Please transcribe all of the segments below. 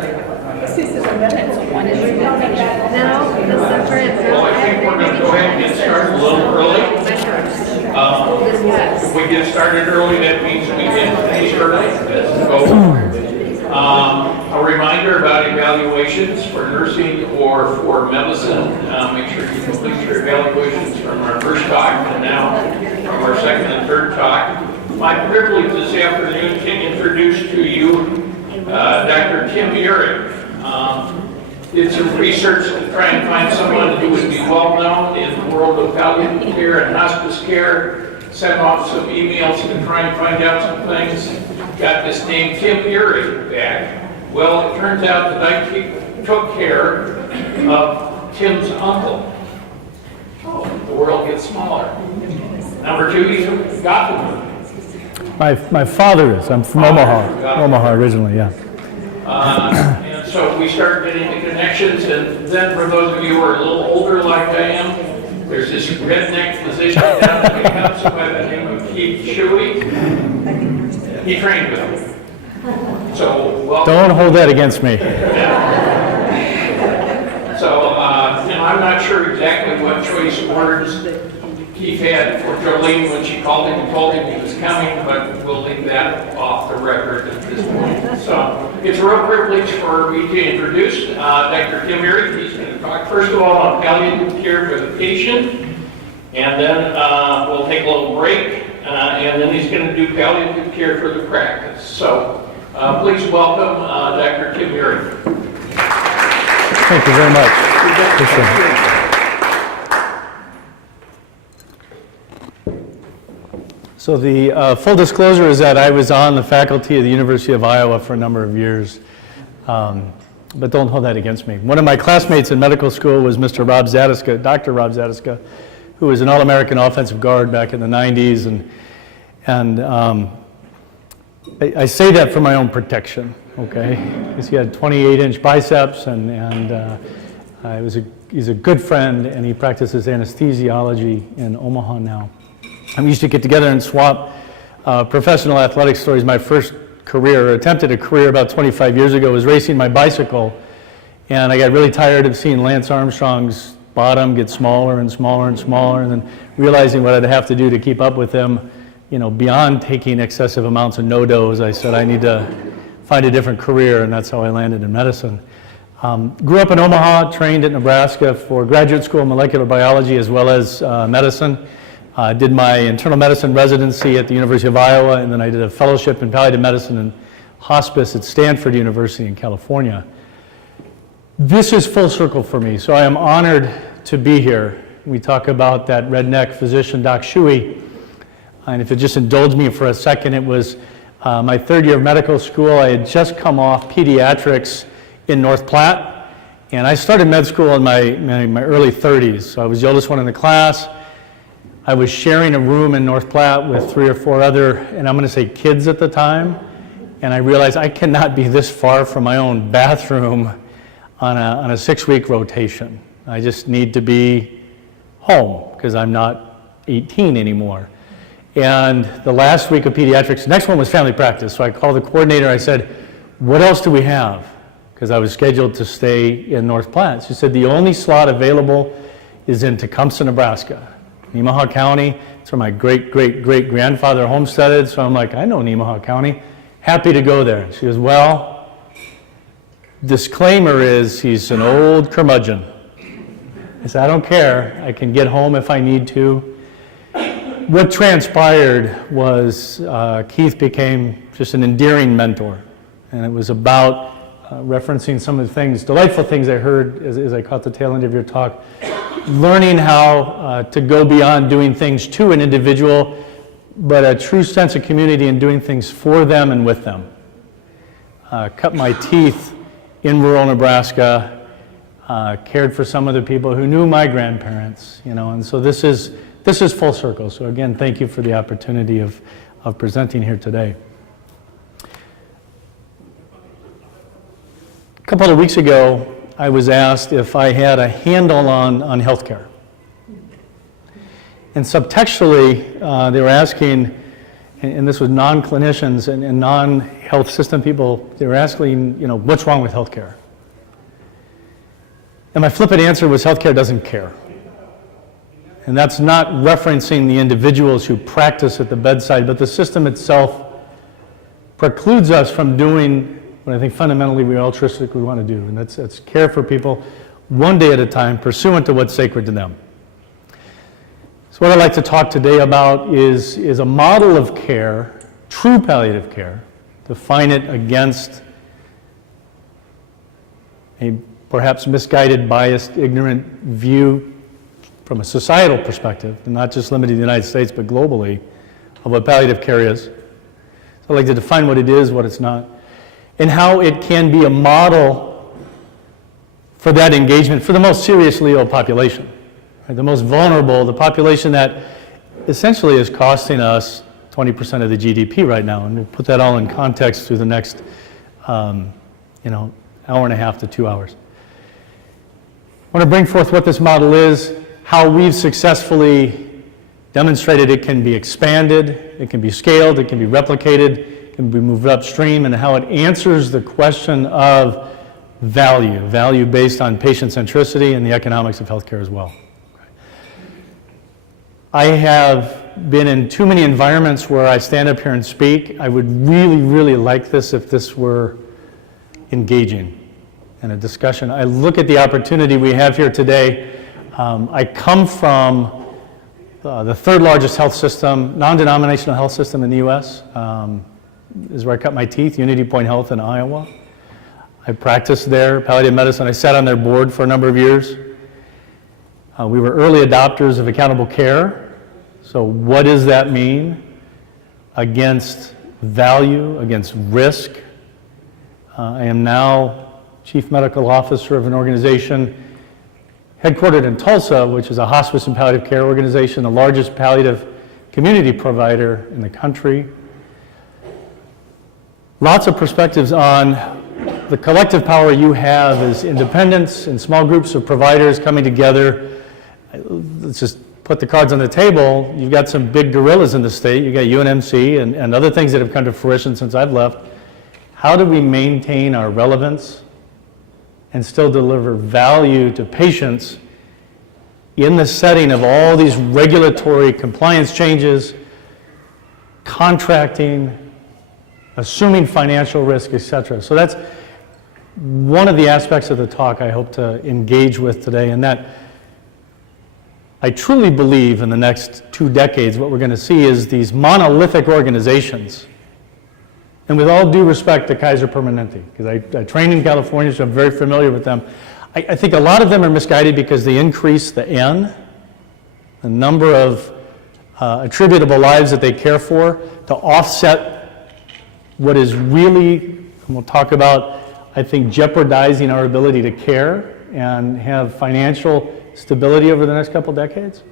Well, I think we're going to go ahead and get started a little early. If we get started early, that means we can finish early. That's the goal. A reminder about evaluations for nursing or for medicine. Make sure you complete your evaluations from our first talk and now from our second and third talk. My privilege this afternoon to introduce to you Dr. Ihrig. Did some research to try and find someone who would be well known in the world of palliative care and hospice care. Sent off some emails to try and find out some things. Got this name Ihrig back. Well, it turns out that I took care of Tim's uncle. Oh, the world gets smaller. Number two, he's a Gotham. My father is. I'm from Omaha originally, yeah. And so we started getting the connections, and then for those of you who are a little older like I am, there's this redneck physician down in the house by the name of Ihrig. He trained with me. So, welcome. Don't hold that against me. Yeah. So, I'm not sure exactly what choice words Keith had for Jolene when she called him and told him he was coming, but we'll leave that off the record at this point. So, it's a real privilege for me to introduce Dr. Ihrig. He's going to talk first of all on palliative care for the patient, and then we'll take a little break, and then he's going to do palliative care for the practice. So, please welcome Dr. Ihrig. Thank you very much. Appreciate it. So the full disclosure is that I was on the faculty of the University of Iowa for a number of years, but don't hold that against me. One of my classmates in medical school was Mr. Rob Zadiska, Dr. Rob Zadiska, who was an All-American offensive guard back in the 90s, and I say that for my own protection, okay? Because he had 28-inch biceps, and he's a good friend, and he practices anesthesiology in Omaha now. We used to get together and swap professional athletic stories. My first career, or attempted a career about 25 years ago, was racing my bicycle, and I got really tired of seeing Lance Armstrong's bottom get smaller and smaller and smaller, and then realizing what I'd have to do to keep up with him, you know, beyond taking excessive amounts of no-dos. I said I need to find a different career, and that's how I landed in medicine. Grew up in Omaha, trained at Nebraska for graduate school in molecular biology as well as medicine. Did my internal medicine residency at the University of Iowa, and then I did a fellowship in palliative medicine and hospice at Stanford University in California. This is full circle for me, so I am honored to be here. We talk about that redneck physician, Doc Shuey, and if you just indulge me for a second, it was my third year of medical school. I had just come off pediatrics in North Platte, and I started med school in my early 30s, so I was the oldest one in the class. I was sharing a room in North Platte with 3 or 4 other, and I'm going to say kids at the time, and I realized I cannot be this far from my own bathroom on a 6-week rotation. I just need to be home because I'm not 18 anymore. And the last week of pediatrics, the next one was family practice, so I called the coordinator. I said, what else do we have? Because I was scheduled to stay in North Platte. She said, the only slot available is in Tecumseh, Nebraska. Nemaha County, it's where my great-great-great-grandfather homesteaded, so I'm like, I know Nemaha County, happy to go there. She goes, well, disclaimer is he's an old curmudgeon. I said, I don't care, I can get home if I need to. What transpired was Keith became just an endearing mentor, and it was about referencing some of the things, delightful things I heard as I caught the tail end of your talk, learning how to go beyond doing things to an individual, but a true sense of community and doing things for them and with them. Cut my teeth in rural Nebraska, cared for some of the people who knew my grandparents, you know, and so this is full circle. So again, thank you for the opportunity of presenting here today. A couple of weeks ago, I was asked if I had a handle on healthcare. And subtextually, they were asking, and this was non-clinicians and non health system people, they were asking, what's wrong with healthcare? And my flippant answer was healthcare doesn't care. And that's not referencing the individuals who practice at the bedside, but the system itself precludes us from doing what I think fundamentally we altruistically want to do, and that's care for people one day at a time, pursuant to what's sacred to them. So what I'd like to talk today about is a model of care, true palliative care, define it against a perhaps misguided, biased, ignorant view from a societal perspective, and not just limited to the United States, but globally, of what palliative care is. So I'd like to define what it is, what it's not, and how it can be a model for that engagement for the most seriously ill population, right? The most vulnerable, the population that essentially is costing us 20% of the GDP right now, and we'll put that all in context through the next, hour and a half to 2 hours. I want to bring forth what this model is, how we've successfully demonstrated it can be expanded, it can be scaled, it can be replicated, it can be moved upstream, and how it answers the question of value based on patient centricity and the economics of healthcare as well. I have been in too many environments where I stand up here and speak. I would really, really like this if this were engaging in a discussion. I look at the opportunity we have here today. I come from the third largest health system, non-denominational health system in the US, is where I cut my teeth, Unity Point Health in Iowa. I practiced there, palliative medicine. I sat on their board for a number of years. We were early adopters of accountable care. So what does that mean? Against value, against risk. I am now Chief Medical Officer of an organization headquartered in Tulsa, which is a hospice and palliative care organization, the largest palliative community provider in the country. Lots of perspectives on the collective power you have as independents and small groups of providers coming together. Let's just put the cards on the table. You've got some big gorillas in the state. You've got UNMC and other things that have come to fruition since I've left. How do we maintain our relevance and still deliver value to patients in the setting of all these regulatory compliance changes, contracting, assuming financial risk, et cetera? So that's one of the aspects of the talk I hope to engage with today, and that I truly believe in the next 2 decades what we're going to see is these monolithic organizations. And with all due respect to Kaiser Permanente, because I trained in California, so I'm very familiar with them, I think a lot of them are misguided because they increase the N, the number of attributable lives that they care for, to offset what is really, and we'll talk about, I think, jeopardizing our ability to care and have financial stability over the next couple decades,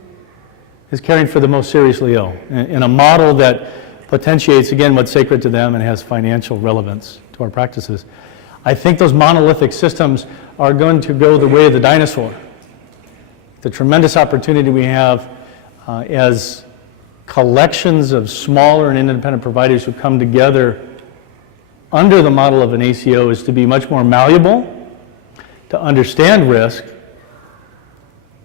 is caring for the most seriously ill in a model that potentiates, again, what's sacred to them and has financial relevance to our practices. I think those monolithic systems are going to go the way of the dinosaur. The tremendous opportunity we have as collections of smaller and independent providers who come together under the model of an ACO is to be much more malleable, to understand risk,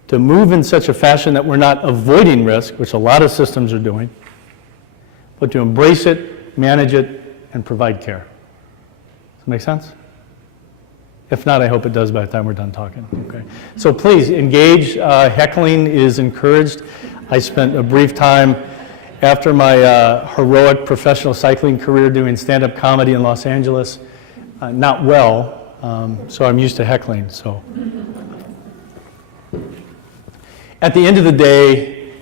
to move in such a fashion that we're not avoiding risk, which a lot of systems are doing, but to embrace it, manage it, and provide care. Does that make sense? If not, I hope it does by the time we're done talking. Okay. So please engage. Heckling is encouraged. I spent a brief time after my heroic professional cycling career doing stand-up comedy in Los Angeles. Not well, so I'm used to heckling. So, at the end of the day,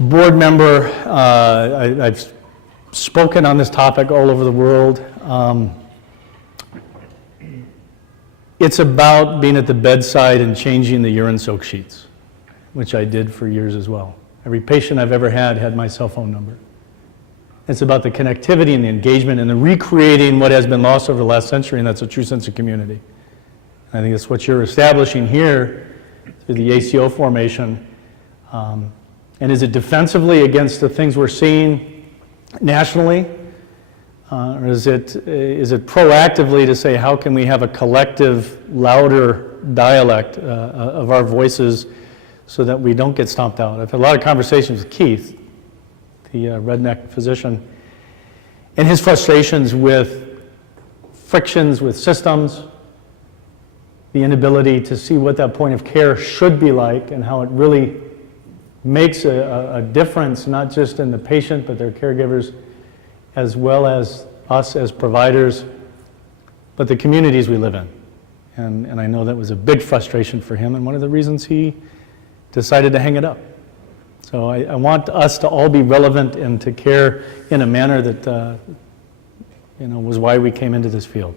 board member, I've spoken on this topic all over the world. It's about being at the bedside and changing the urine soak sheets, which I did for years as well. Every patient I've ever had my cell phone number. It's about the connectivity and the engagement and the recreating what has been lost over the last century, and that's a true sense of community. I think that's what you're establishing here through the ACO formation. And is it defensively against the things we're seeing nationally Or is it proactively to say, how can we have a collective, louder dialect of our voices so that we don't get stomped out? I've had a lot of conversations with Keith, the redneck physician, and his frustrations with frictions with systems, the inability to see what that point of care should be like and how it really makes a difference, not just in the patient, but their caregivers, as well as us as providers, but the communities we live in. And I know that was a big frustration for him, and one of the reasons he decided to hang it up. So I want us to all be relevant and to care in a manner that was why we came into this field.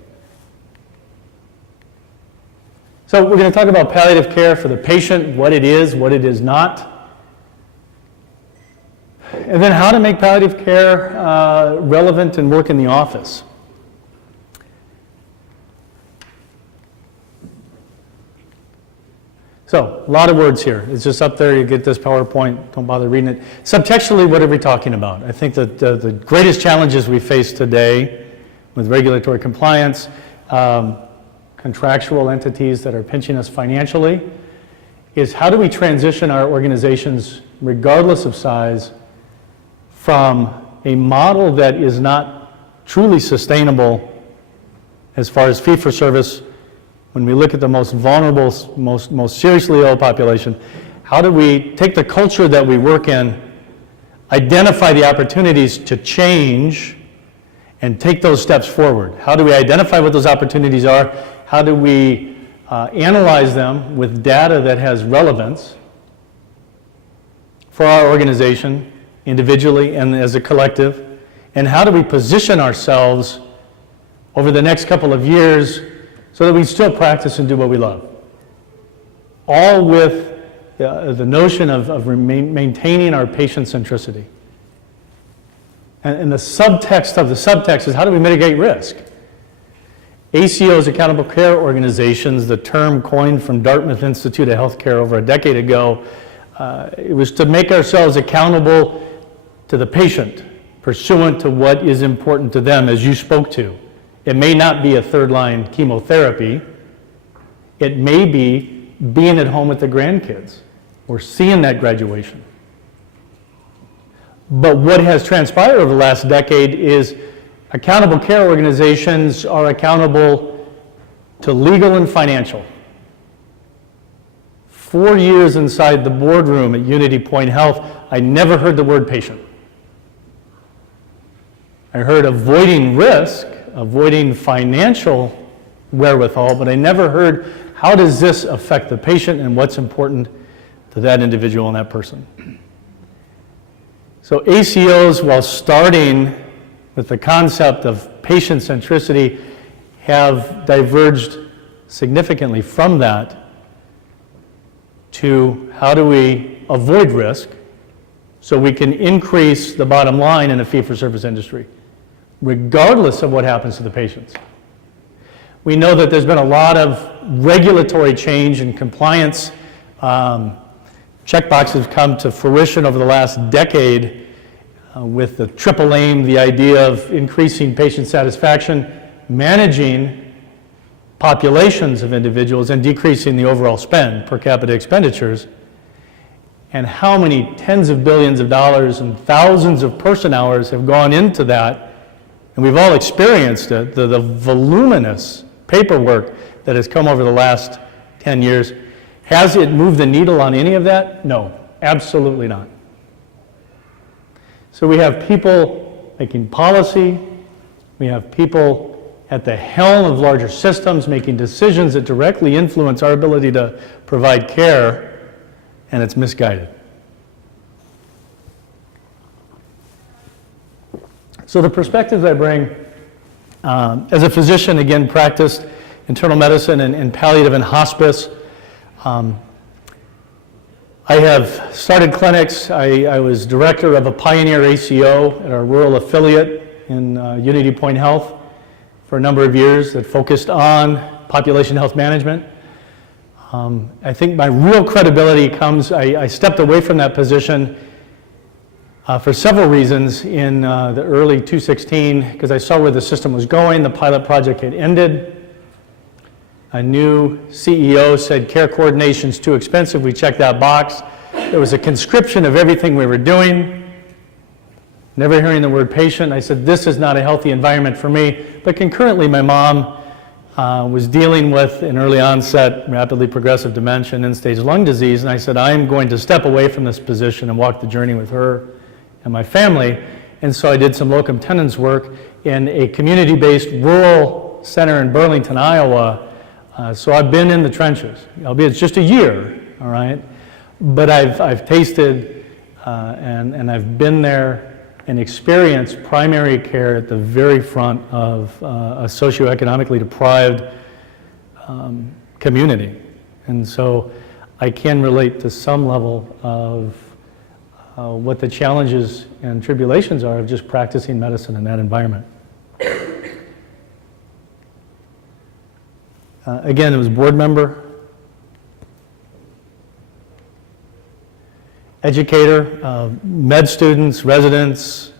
So we're going to talk about palliative care for the patient, what it is not, and then how to make palliative care relevant and work in the office. So, a lot of words here. It's just up there. You get this PowerPoint. Don't bother reading it. Subtextually, what are we talking about? I think that the greatest challenges we face today with regulatory compliance, contractual entities that are pinching us financially, is how do we transition our organizations, regardless of size, from a model that is not truly sustainable as far as fee-for-service, when we look at the most vulnerable, most seriously ill population, how do we take the culture that we work in, identify the opportunities to change, and take those steps forward? How do we identify what those opportunities are? How do we analyze them with data that has relevance for our organization, individually and as a collective? And how do we position ourselves over the next couple of years so that we still practice and do what we love? All with the notion of maintaining our patient centricity. And the subtext of the subtext is, how do we mitigate risk? ACOs, Accountable Care Organizations, the term coined from Dartmouth Institute of Healthcare over a decade ago, it was to make ourselves accountable to the patient, pursuant to what is important to them, as you spoke to. It may not be a third-line chemotherapy. It may be being at home with the grandkids or seeing that graduation. But what has transpired over the last decade is accountable care organizations are accountable to legal and financial. 4 years inside the boardroom at Unity Point Health, I never heard the word patient. I heard avoiding risk, avoiding financial wherewithal, but I never heard how does this affect the patient and what's important to that individual and that person. So ACOs, while starting with the concept of patient centricity, have diverged significantly from that to how do we avoid risk so we can increase the bottom line in a fee-for-service industry, regardless of what happens to the patients. We know that there's been a lot of regulatory change and compliance. Checkboxes have come to fruition over the last decade with the triple aim, the idea of increasing patient satisfaction, managing populations of individuals, and decreasing the overall spend, per capita expenditures. And how many tens of billions of dollars and thousands of person hours have gone into that. And we've all experienced it, the voluminous paperwork that has come over the last 10 years. Has it moved the needle on any of that? No, absolutely not. So we have people making policy, we have people at the helm of larger systems making decisions that directly influence our ability to provide care, and it's misguided. So the perspectives I bring, as a physician, again, practiced internal medicine and palliative and hospice. I have started clinics. I was director of a pioneer ACO at our rural affiliate in Unity Point Health for a number of years that focused on population health management. I think my real credibility comes, I stepped away from that position for several reasons. In the early 2016, because I saw where the system was going, the pilot project had ended. A new CEO said care coordination's too expensive. We checked that box. There was a conscription of everything we were doing. Never hearing the word patient, I said, this is not a healthy environment for me. But concurrently, my mom was dealing with an early onset, rapidly progressive dementia and end-stage lung disease, and I said, I'm going to step away from this position and walk the journey with her and my family. And so I did some locum tenens work in a community-based rural center in Burlington, Iowa. So I've been in the trenches, albeit it's just a year, all right? But I've tasted and I've been there and experienced primary care at the very front of a socioeconomically deprived community. And so I can relate to some level of what the challenges and tribulations are of just practicing medicine in that environment. Again, it was board member, educator, med students, residents,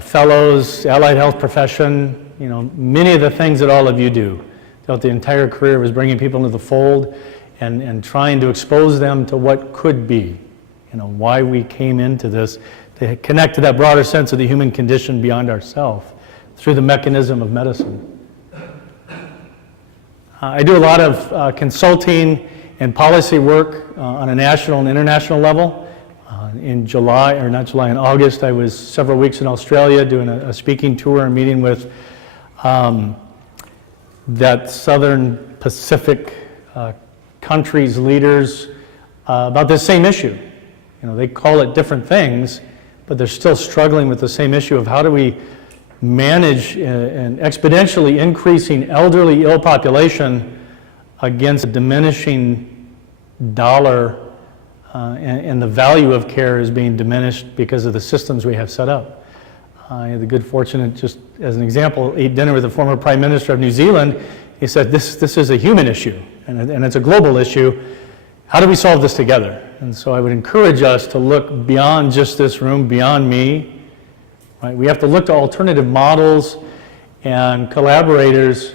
fellows, allied health profession, you know, many of the things that all of you do. Throughout the entire career was bringing people into the fold and trying to expose them to what could be, you know, why we came into this, to connect to that broader sense of the human condition beyond ourselves through the mechanism of medicine. I do a lot of consulting and policy work on a national and international level. In August, I was several weeks in Australia doing a speaking tour and meeting with that Southern Pacific countries' leaders about this same issue. You know, they call it different things, but they're still struggling with the same issue of how do we manage an exponentially increasing elderly ill population against a diminishing dollar, and the value of care is being diminished because of the systems we have set up. I had the good fortune, just as an example, ate dinner with the former Prime Minister of New Zealand. He said, this is a human issue, and it's a global issue. How do we solve this together? And so I would encourage us to look beyond just this room, beyond me. Right? We have to look to alternative models and collaborators,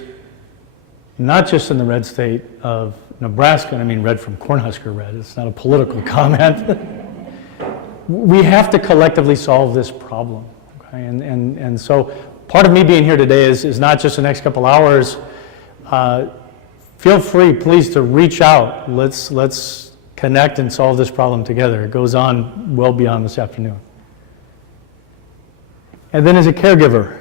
not just in the red state of Nebraska, and I mean red from Cornhusker red, it's not a political comment. We have to collectively solve this problem. Okay? And so part of me being here today is not just the next couple hours. Feel free, please, to reach out. Let's connect and solve this problem together. It goes on well beyond this afternoon. And then as a caregiver,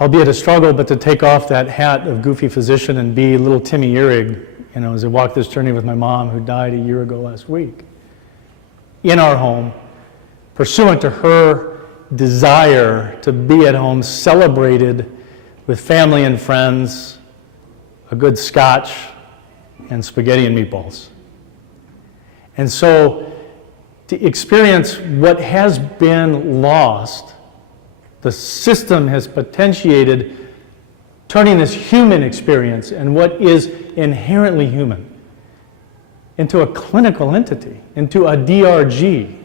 albeit a struggle, but to take off that hat of goofy physician and be little Timmy Ihrig, you know, as I walked this journey with my mom who died a year ago last week, in our home, pursuant to her desire to be at home, celebrated with family and friends, a good scotch, and spaghetti and meatballs. And so, to experience what has been lost, the system has potentiated turning this human experience and what is inherently human into a clinical entity, into a DRG.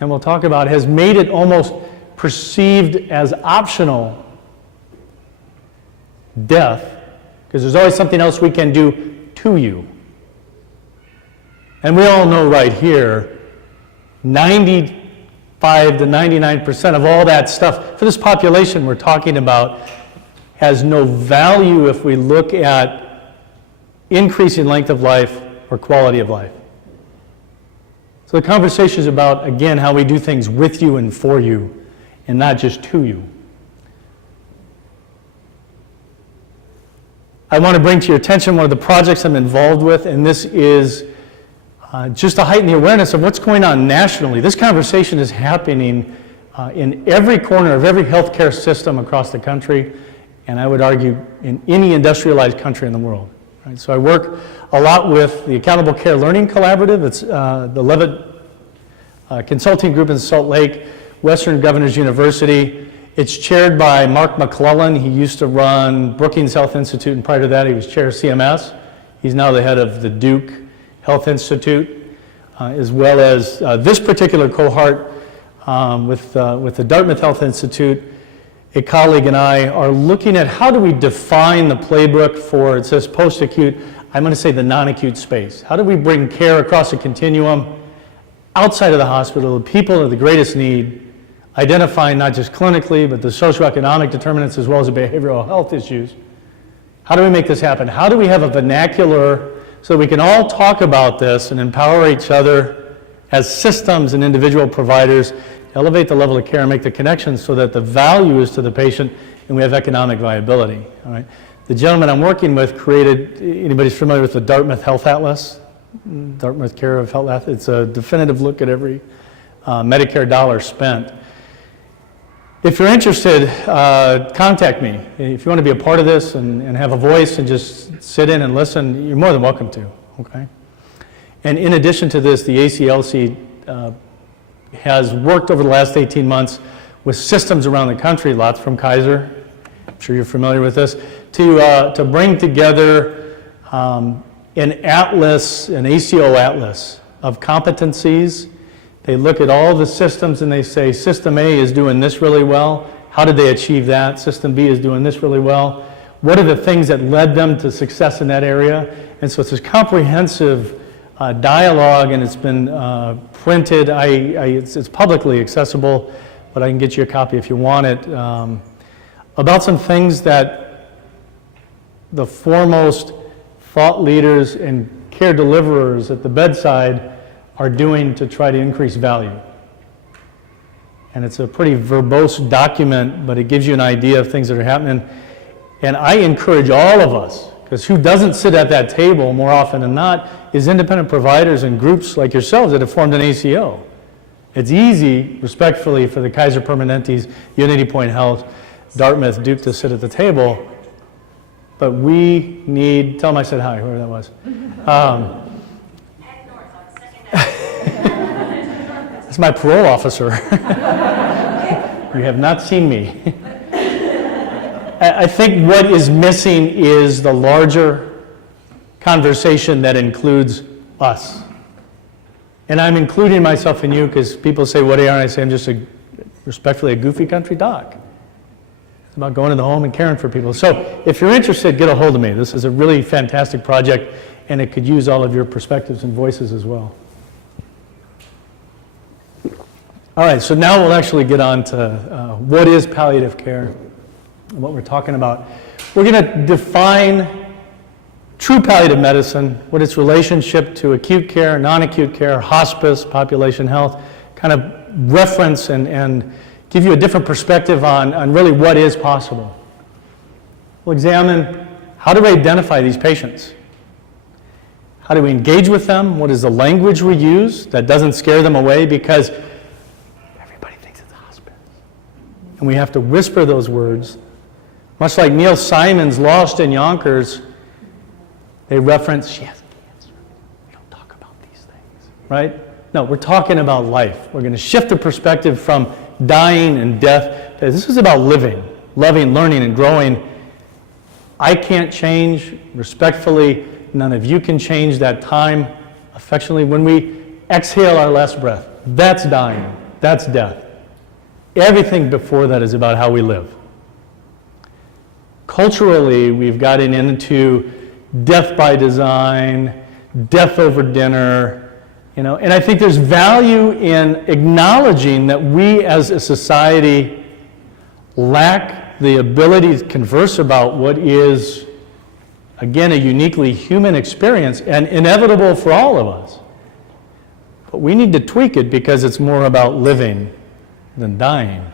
And we'll talk about has made it almost perceived as optional death, because there's always something else we can do to you. And we all know right here, 95 to 99% of all that stuff, for this population we're talking about, has no value if we look at increasing length of life or quality of life. So the conversation is about, again, how we do things with you and for you, and not just to you. I want to bring to your attention one of the projects I'm involved with, and this is just to heighten the awareness of what's going on nationally. This conversation is happening in every corner of every healthcare system across the country, and I would argue in any industrialized country in the world. Right? So I work a lot with the Accountable Care Learning Collaborative. It's the Levitt Consulting Group in Salt Lake, Western Governors University. It's chaired by Mark McClellan. He used to run Brookings Health Institute, and prior to that he was chair of CMS. He's now the head of the Duke Health Institute. as well as this particular cohort with the Dartmouth Health Institute. A colleague and I are looking at how do we define the playbook for, it says post-acute, I'm going to say the non-acute space. How do we bring care across a continuum outside of the hospital, the people of the greatest need, identifying not just clinically, but the socioeconomic determinants as well as the behavioral health issues. How do we make this happen? How do we have a vernacular so that we can all talk about this and empower each other as systems and individual providers, elevate the level of care and make the connections so that the value is to the patient and we have economic viability, all right? The gentleman I'm working with created, anybody's familiar with the Dartmouth Health Atlas? Dartmouth Care of Health Atlas. It's a definitive look at every Medicare dollar spent. If you're interested, contact me. If you want to be a part of this and have a voice and just sit in and listen, you're more than welcome to, okay? And in addition to this, the ACLC has worked over the last 18 months with systems around the country, lots from Kaiser, I'm sure you're familiar with this, to bring together an atlas, an ACO atlas of competencies. They look at all the systems and they say, System A is doing this really well. How did they achieve that? System B is doing this really well. What are the things that led them to success in that area? And so it's this comprehensive dialogue, and it's been printed. It's publicly accessible, but I can get you a copy if you want it, about some things that the foremost thought leaders and care deliverers at the bedside are doing to try to increase value. And it's a pretty verbose document, but it gives you an idea of things that are happening. And I encourage all of us, because who doesn't sit at that table more often than not is independent providers and groups like yourselves that have formed an ACO. It's easy, respectfully, for the Kaiser Permanentes, Unity Point Health, Dartmouth, Duke to sit at the table, but we need, tell them I said hi, whoever that was. That's my parole officer. You have not seen me. I think what is missing is the larger conversation that includes us. And I'm including myself in you because people say, what are you? And I say, I'm just respectfully a goofy country doc. It's about going to the home and caring for people. So if you're interested, get a hold of me. This is a really fantastic project, and it could use all of your perspectives and voices as well. All right, so now we'll actually get on to what is palliative care and what we're talking about. We're going to define true palliative medicine, what its relationship to acute care, non-acute care, hospice, population health, kind of reference and give you a different perspective on really what is possible. We'll examine how do we identify these patients? How do we engage with them? What is the language we use that doesn't scare them away? Because everybody thinks it's a hospice. And we have to whisper those words. Much like Neil Simon's Lost in Yonkers, they reference, she has cancer. We don't talk about these things, right? No, we're talking about life. We're going to shift the perspective from dying and death. This is about living, loving, learning, and growing. I can't change, respectfully, none of you can change that time, affectionately. When we exhale our last breath, that's dying, that's death. Everything before that is about how we live. Culturally, we've gotten into death by design, death over dinner, and I think there's value in acknowledging that we as a society lack the ability to converse about what is, again, a uniquely human experience and inevitable for all of us. But we need to tweak it because it's more about living than dying.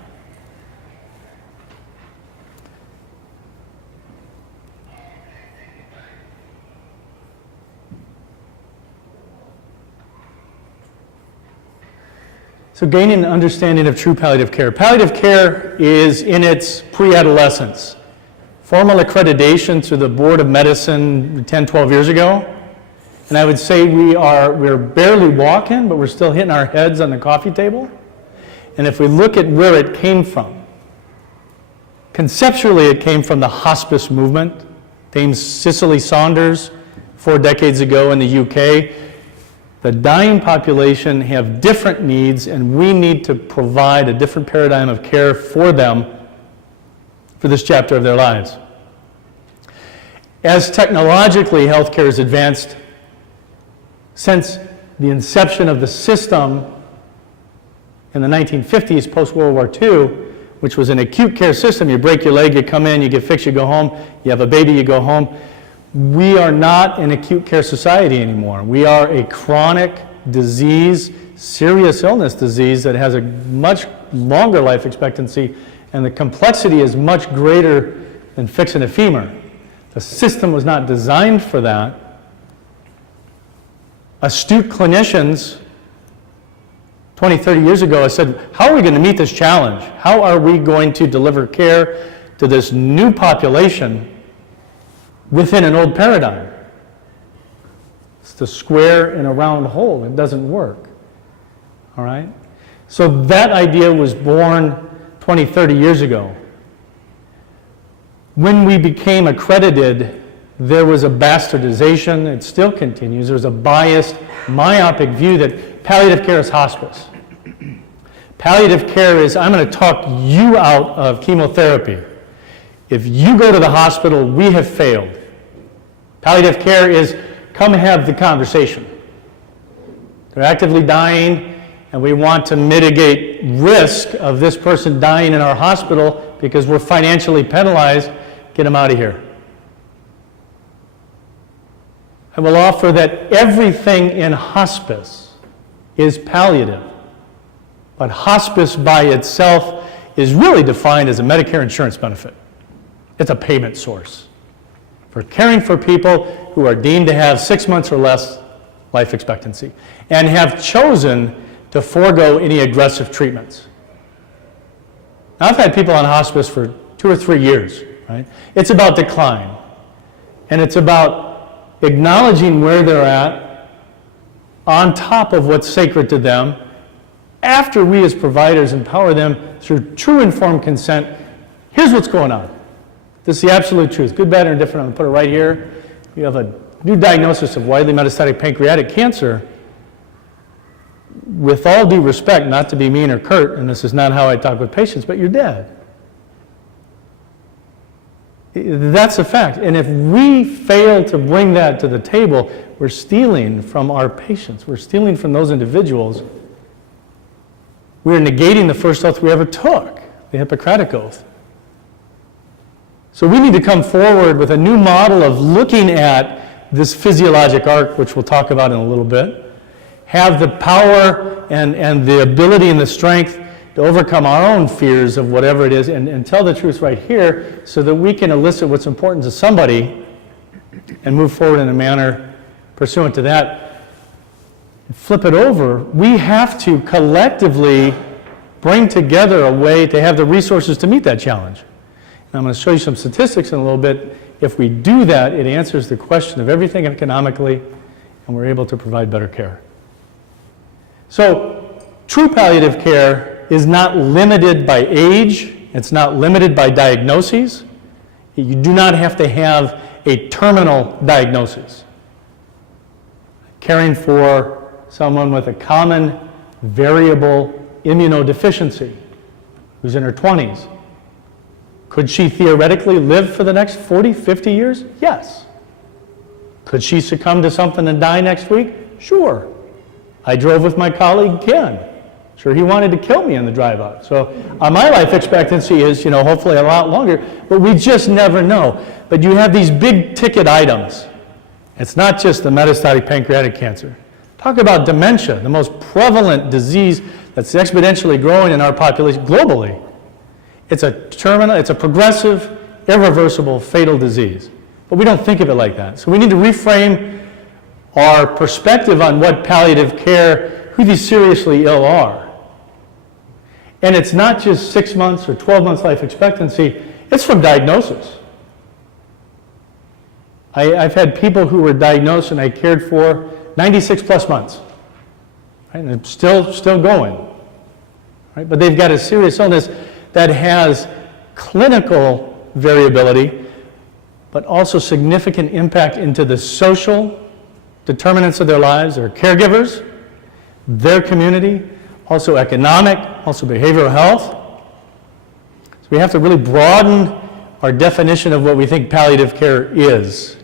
So gaining an understanding of true palliative care. Palliative care is in its pre-adolescence. Formal accreditation through the Board of Medicine 10, 12 years ago. And I would say we're barely walking, but we're still hitting our heads on the coffee table. And if we look at where it came from, conceptually it came from the hospice movement. Dame Cicely Saunders, 4 decades ago in the UK, The dying population have different needs, and we need to provide a different paradigm of care for them for this chapter of their lives. As technologically healthcare has advanced since the inception of the system in the 1950s, post-World War II, which was an acute care system. You break your leg, you come in, you get fixed, you go home. You have a baby, you go home. We are not an acute care society anymore. We are a chronic disease, serious illness disease that has a much longer life expectancy, and the complexity is much greater than fixing a femur. The system was not designed for that. Astute clinicians 20, 30 years ago, I said, how are we going to meet this challenge? How are we going to deliver care to this new population within an old paradigm? It's the square in a round hole. It doesn't work. All right? So that idea was born 20, 30 years ago. When we became accredited, there was a bastardization. It still continues. There was a biased, myopic view that palliative care is hospice. Palliative care is, I'm going to talk you out of chemotherapy. If you go to the hospital, we have failed. Palliative care is, come have the conversation. They're actively dying, and we want to mitigate risk of this person dying in our hospital because we're financially penalized. Get them out of here. I will offer that everything in hospice is palliative, but hospice by itself is really defined as a Medicare insurance benefit. It's a payment source for caring for people who are deemed to have 6 months or less life expectancy and have chosen to forego any aggressive treatments. Now, I've had people on hospice for 2 or 3 years, right? It's about decline, and it's about acknowledging where they're at on top of what's sacred to them after we as providers empower them through true informed consent. Here's what's going on. This is the absolute truth. Good, bad, or indifferent. I'm going to put it right here. You have a new diagnosis of widely metastatic pancreatic cancer. With all due respect, not to be mean or curt, and this is not how I talk with patients, but you're dead. That's a fact. And if we fail to bring that to the table, we're stealing from our patients. We're stealing from those individuals. We're negating the first oath we ever took, the Hippocratic Oath. So we need to come forward with a new model of looking at this physiologic arc, which we'll talk about in a little bit, have the power and the ability and the strength to overcome our own fears of whatever it is and tell the truth right here so that we can elicit what's important to somebody and move forward in a manner pursuant to that. Flip it over. We have to collectively bring together a way to have the resources to meet that challenge. And I'm going to show you some statistics in a little bit. If we do that, it answers the question of everything economically, and we're able to provide better care. So, true palliative care is not limited by age. It's not limited by diagnoses. You do not have to have a terminal diagnosis. Caring for someone with a common variable immunodeficiency who's in her 20s. Could she theoretically live for the next 40, 50 years? Yes. Could she succumb to something and die next week? Sure. I drove with my colleague Ken. Sure, he wanted to kill me in the drive-out. So my life expectancy is, hopefully a lot longer, but we just never know. But you have these big ticket items. It's not just the metastatic pancreatic cancer. Talk about dementia, the most prevalent disease that's exponentially growing in our population globally. It's a progressive, irreversible, fatal disease. But we don't think of it like that. So we need to reframe our perspective on what palliative care, who these seriously ill are. And it's not just 6 months or 12 months life expectancy, it's from diagnosis. I've had people who were diagnosed and I cared for 96 plus months. Right? And they're still going. Right? But they've got a serious illness that has clinical variability, but also significant impact into the social determinants of their lives, their caregivers, their community, also economic, also behavioral health. So we have to really broaden our definition of what we think palliative care is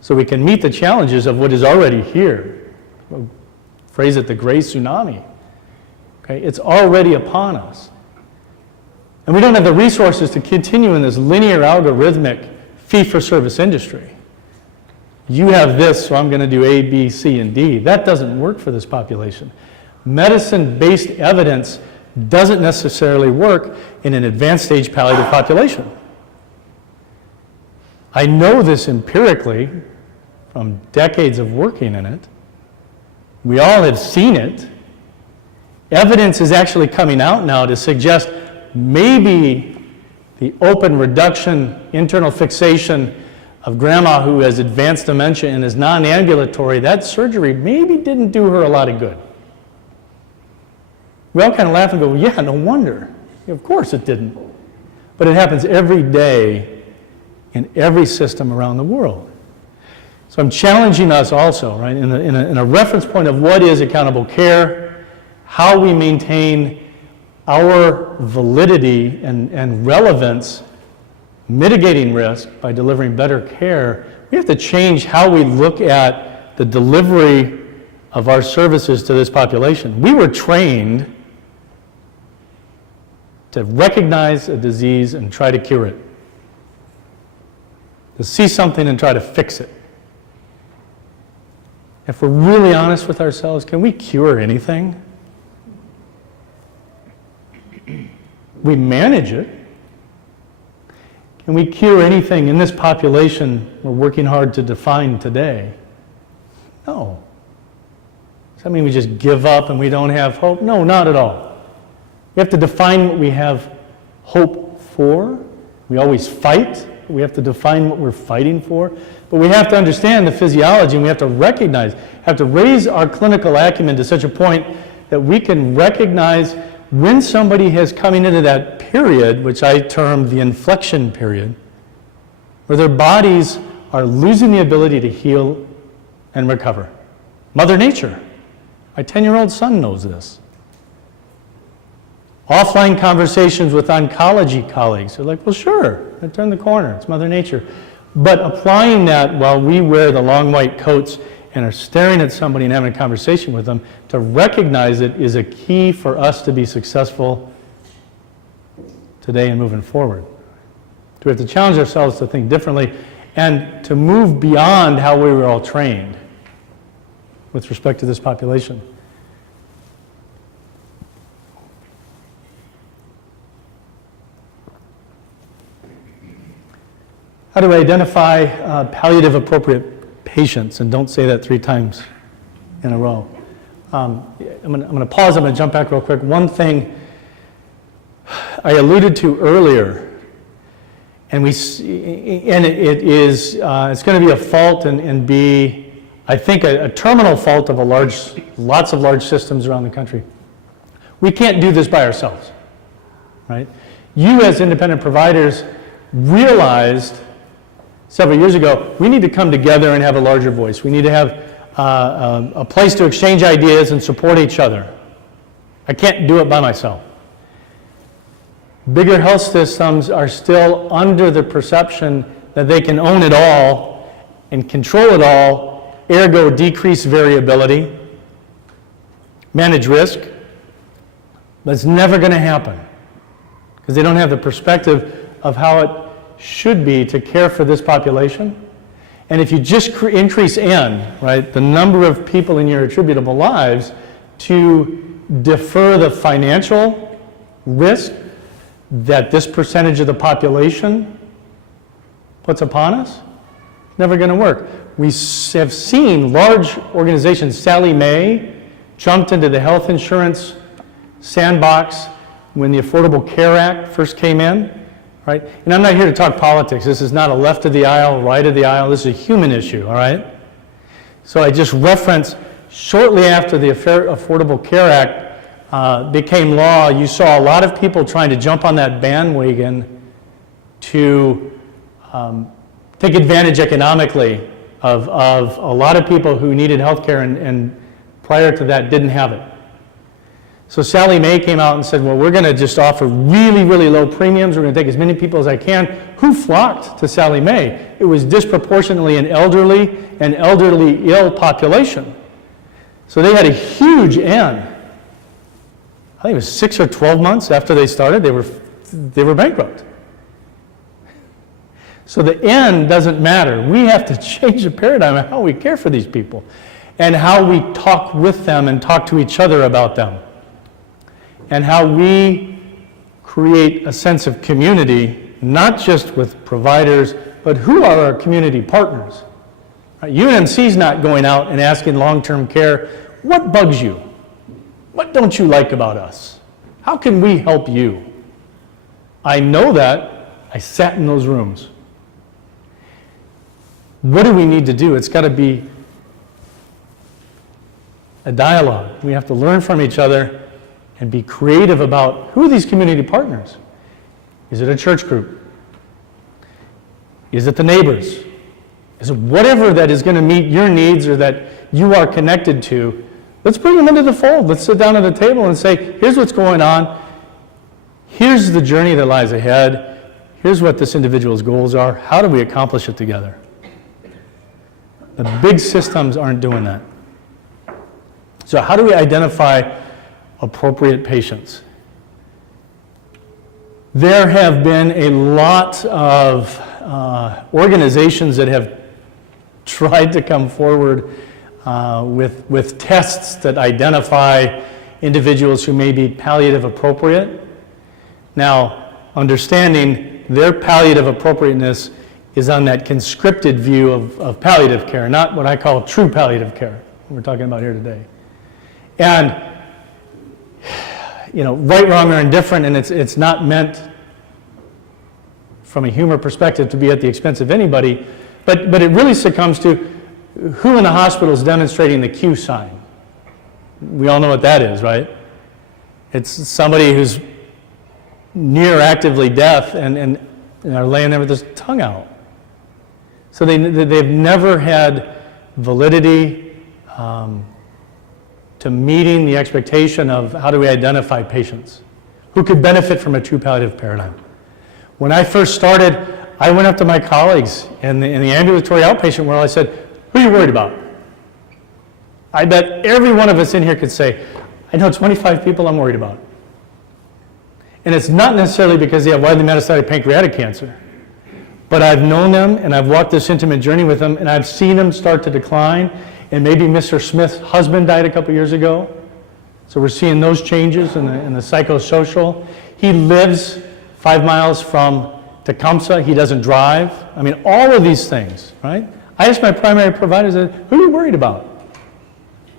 so we can meet the challenges of what is already here. We'll phrase it the gray tsunami. Okay? It's already upon us. And we don't have the resources to continue in this linear algorithmic fee-for-service industry. You have this, so I'm going to do A, B, C, and D. That doesn't work for this population. Medicine-based evidence doesn't necessarily work in an advanced stage palliative population. I know this empirically from decades of working in it. We all have seen it. Evidence is actually coming out now to suggest maybe the open reduction, internal fixation of grandma who has advanced dementia and is non-ambulatory, that surgery maybe didn't do her a lot of good. We all kind of laugh and go, well, yeah, no wonder. Of course it didn't. But it happens every day in every system around the world. So I'm challenging us also, right, in a reference point of what is accountable care, how we maintain our validity and relevance, mitigating risk by delivering better care. We have to change how we look at the delivery of our services to this population. We were trained to recognize a disease and try to cure it, to see something and try to fix it. If we're really honest with ourselves, can we cure anything? We manage it. Can we cure anything in this population we're working hard to define today? No. Does that mean we just give up and we don't have hope? No, not at all. We have to define what we have hope for. We always fight. We have to define what we're fighting for. But we have to understand the physiology, and we have to recognize, have to raise our clinical acumen to such a point that we can recognize when somebody is coming into that period, which I term the inflection period, where their bodies are losing the ability to heal and recover. Mother Nature. My 10-year-old son knows this. Offline conversations with oncology colleagues are like, well, sure, I turned the corner, it's Mother Nature. But applying that while we wear the long white coats and are staring at somebody and having a conversation with them, to recognize it is a key for us to be successful today and moving forward. So we have to challenge ourselves to think differently and to move beyond how we were all trained with respect to this population. How do we identify palliative appropriate patients? And don't say that 3 times in a row. I'm going to pause, I'm going to jump back real quick. One thing I alluded to earlier, and it's going to be a fault and be, I think, a terminal fault of lots of large systems around the country. We can't do this by ourselves, right? You as independent providers realized several years ago, we need to come together and have a larger voice. We need to have a place to exchange ideas and support each other. I can't do it by myself. Bigger health systems are still under the perception that they can own it all and control it all, ergo decrease variability, manage risk, but it's never going to happen because they don't have the perspective of how it should be to care for this population. And if you just increase N, right, the number of people in your attributable lives, to defer the financial risk that this percentage of the population puts upon us, never going to work. We have seen large organizations, Sallie Mae jumped into the health insurance sandbox when the Affordable Care Act first came in. Right? And I'm not here to talk politics. This is not a left of the aisle, right of the aisle. This is a human issue, all right? So I just reference, shortly after the Affordable Care Act became law, you saw a lot of people trying to jump on that bandwagon to take advantage economically of a lot of people who needed health care and prior to that didn't have it. So Sally Mae came out and said, well, we're going to just offer really, really low premiums. We're going to take as many people as I can. Who flocked to Sally Mae? It was disproportionately an elderly and elderly ill population. So they had a huge end. I think it was 6 or 12 months after they started, they were bankrupt. So the end doesn't matter. We have to change the paradigm of how we care for these people and how we talk with them and talk to each other about them and how we create a sense of community, not just with providers, but who are our community partners. UNMC's not going out and asking long-term care, what bugs you? What don't you like about us? How can we help you? I know that. I sat in those rooms. What do we need to do? It's got to be a dialogue. We have to learn from each other and be creative about who are these community partners? Is it a church group? Is it the neighbors? Is it whatever that is going to meet your needs or that you are connected to? Let's bring them into the fold. Let's sit down at a table and say, here's what's going on. Here's the journey that lies ahead. Here's what this individual's goals are. How do we accomplish it together? The big systems aren't doing that. So how do we identify appropriate patients? There have been a lot of organizations that have tried to come forward with tests that identify individuals who may be palliative appropriate. Now, understanding their palliative appropriateness is on that conscripted view of palliative care, not what I call true palliative care, we're talking about here today. And, right, wrong, or indifferent, and it's not meant from a humor perspective to be at the expense of anybody, but it really succumbs to who in the hospital is demonstrating the Q sign. We all know what that is, right? It's somebody who's near actively deaf and are laying there with his tongue out. So they've never had validity to meeting the expectation of how do we identify patients who could benefit from a true palliative paradigm. When I first started, I went up to my colleagues in the ambulatory outpatient world. I said, who are you worried about? I bet every one of us in here could say, I know 25 people I'm worried about. And it's not necessarily because they have widely metastatic pancreatic cancer, but I've known them and I've walked this intimate journey with them and I've seen them start to decline. And maybe Mr. Smith's husband died a couple years ago. So we're seeing those changes in the psychosocial. He lives 5 miles from Tecumseh. He doesn't drive. I mean, all of these things, right? I asked my primary providers, who are you worried about?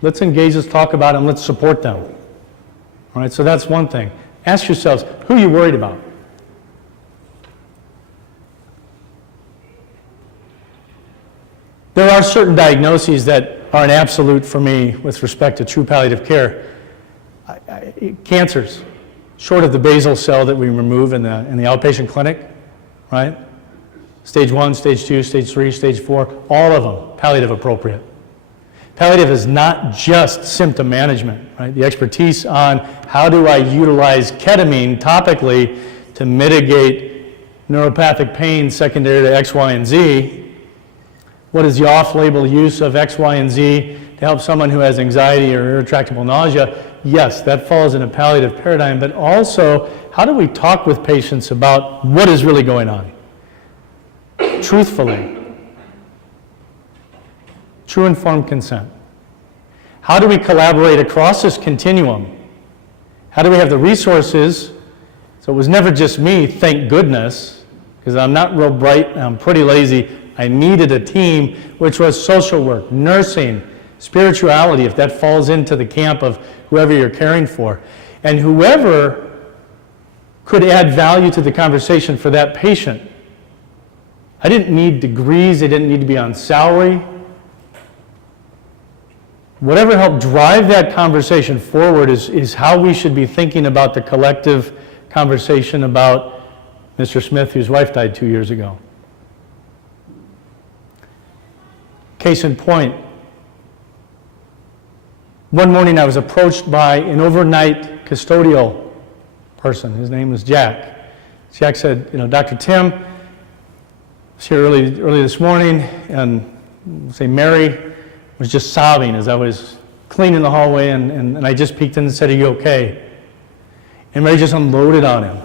Let's engage, let's talk about them, let's support them. All right, so that's one thing. Ask yourselves, who are you worried about? There are certain diagnoses that are an absolute for me with respect to true palliative care. Cancers, short of the basal cell that we remove in the outpatient clinic, right? Stage 1, stage 2, stage 3, stage 4, all of them palliative appropriate. Palliative is not just symptom management, right? The expertise on how do I utilize ketamine topically to mitigate neuropathic pain secondary to X, Y, and Z. What is the off-label use of X, Y, and Z to help someone who has anxiety or irretractable nausea? Yes, that falls in a palliative paradigm, but also how do we talk with patients about what is really going on? Truthfully. True informed consent. How do we collaborate across this continuum? How do we have the resources? So it was never just me, thank goodness, because I'm not real bright, I'm pretty lazy. I needed a team, which was social work, nursing, spirituality, if that falls into the camp of whoever you're caring for. And whoever could add value to the conversation for that patient. I didn't need degrees, they didn't need to be on salary. Whatever helped drive that conversation forward is how we should be thinking about the collective conversation about Mr. Smith, whose wife died 2 years ago. Case in point, one morning I was approached by an overnight custodial person. His name was Jack. Jack said, Dr. Tim, I was here early this morning, and say Mary was just sobbing as I was cleaning the hallway, and I just peeked in and said, "Are you okay?" And Mary just unloaded on him.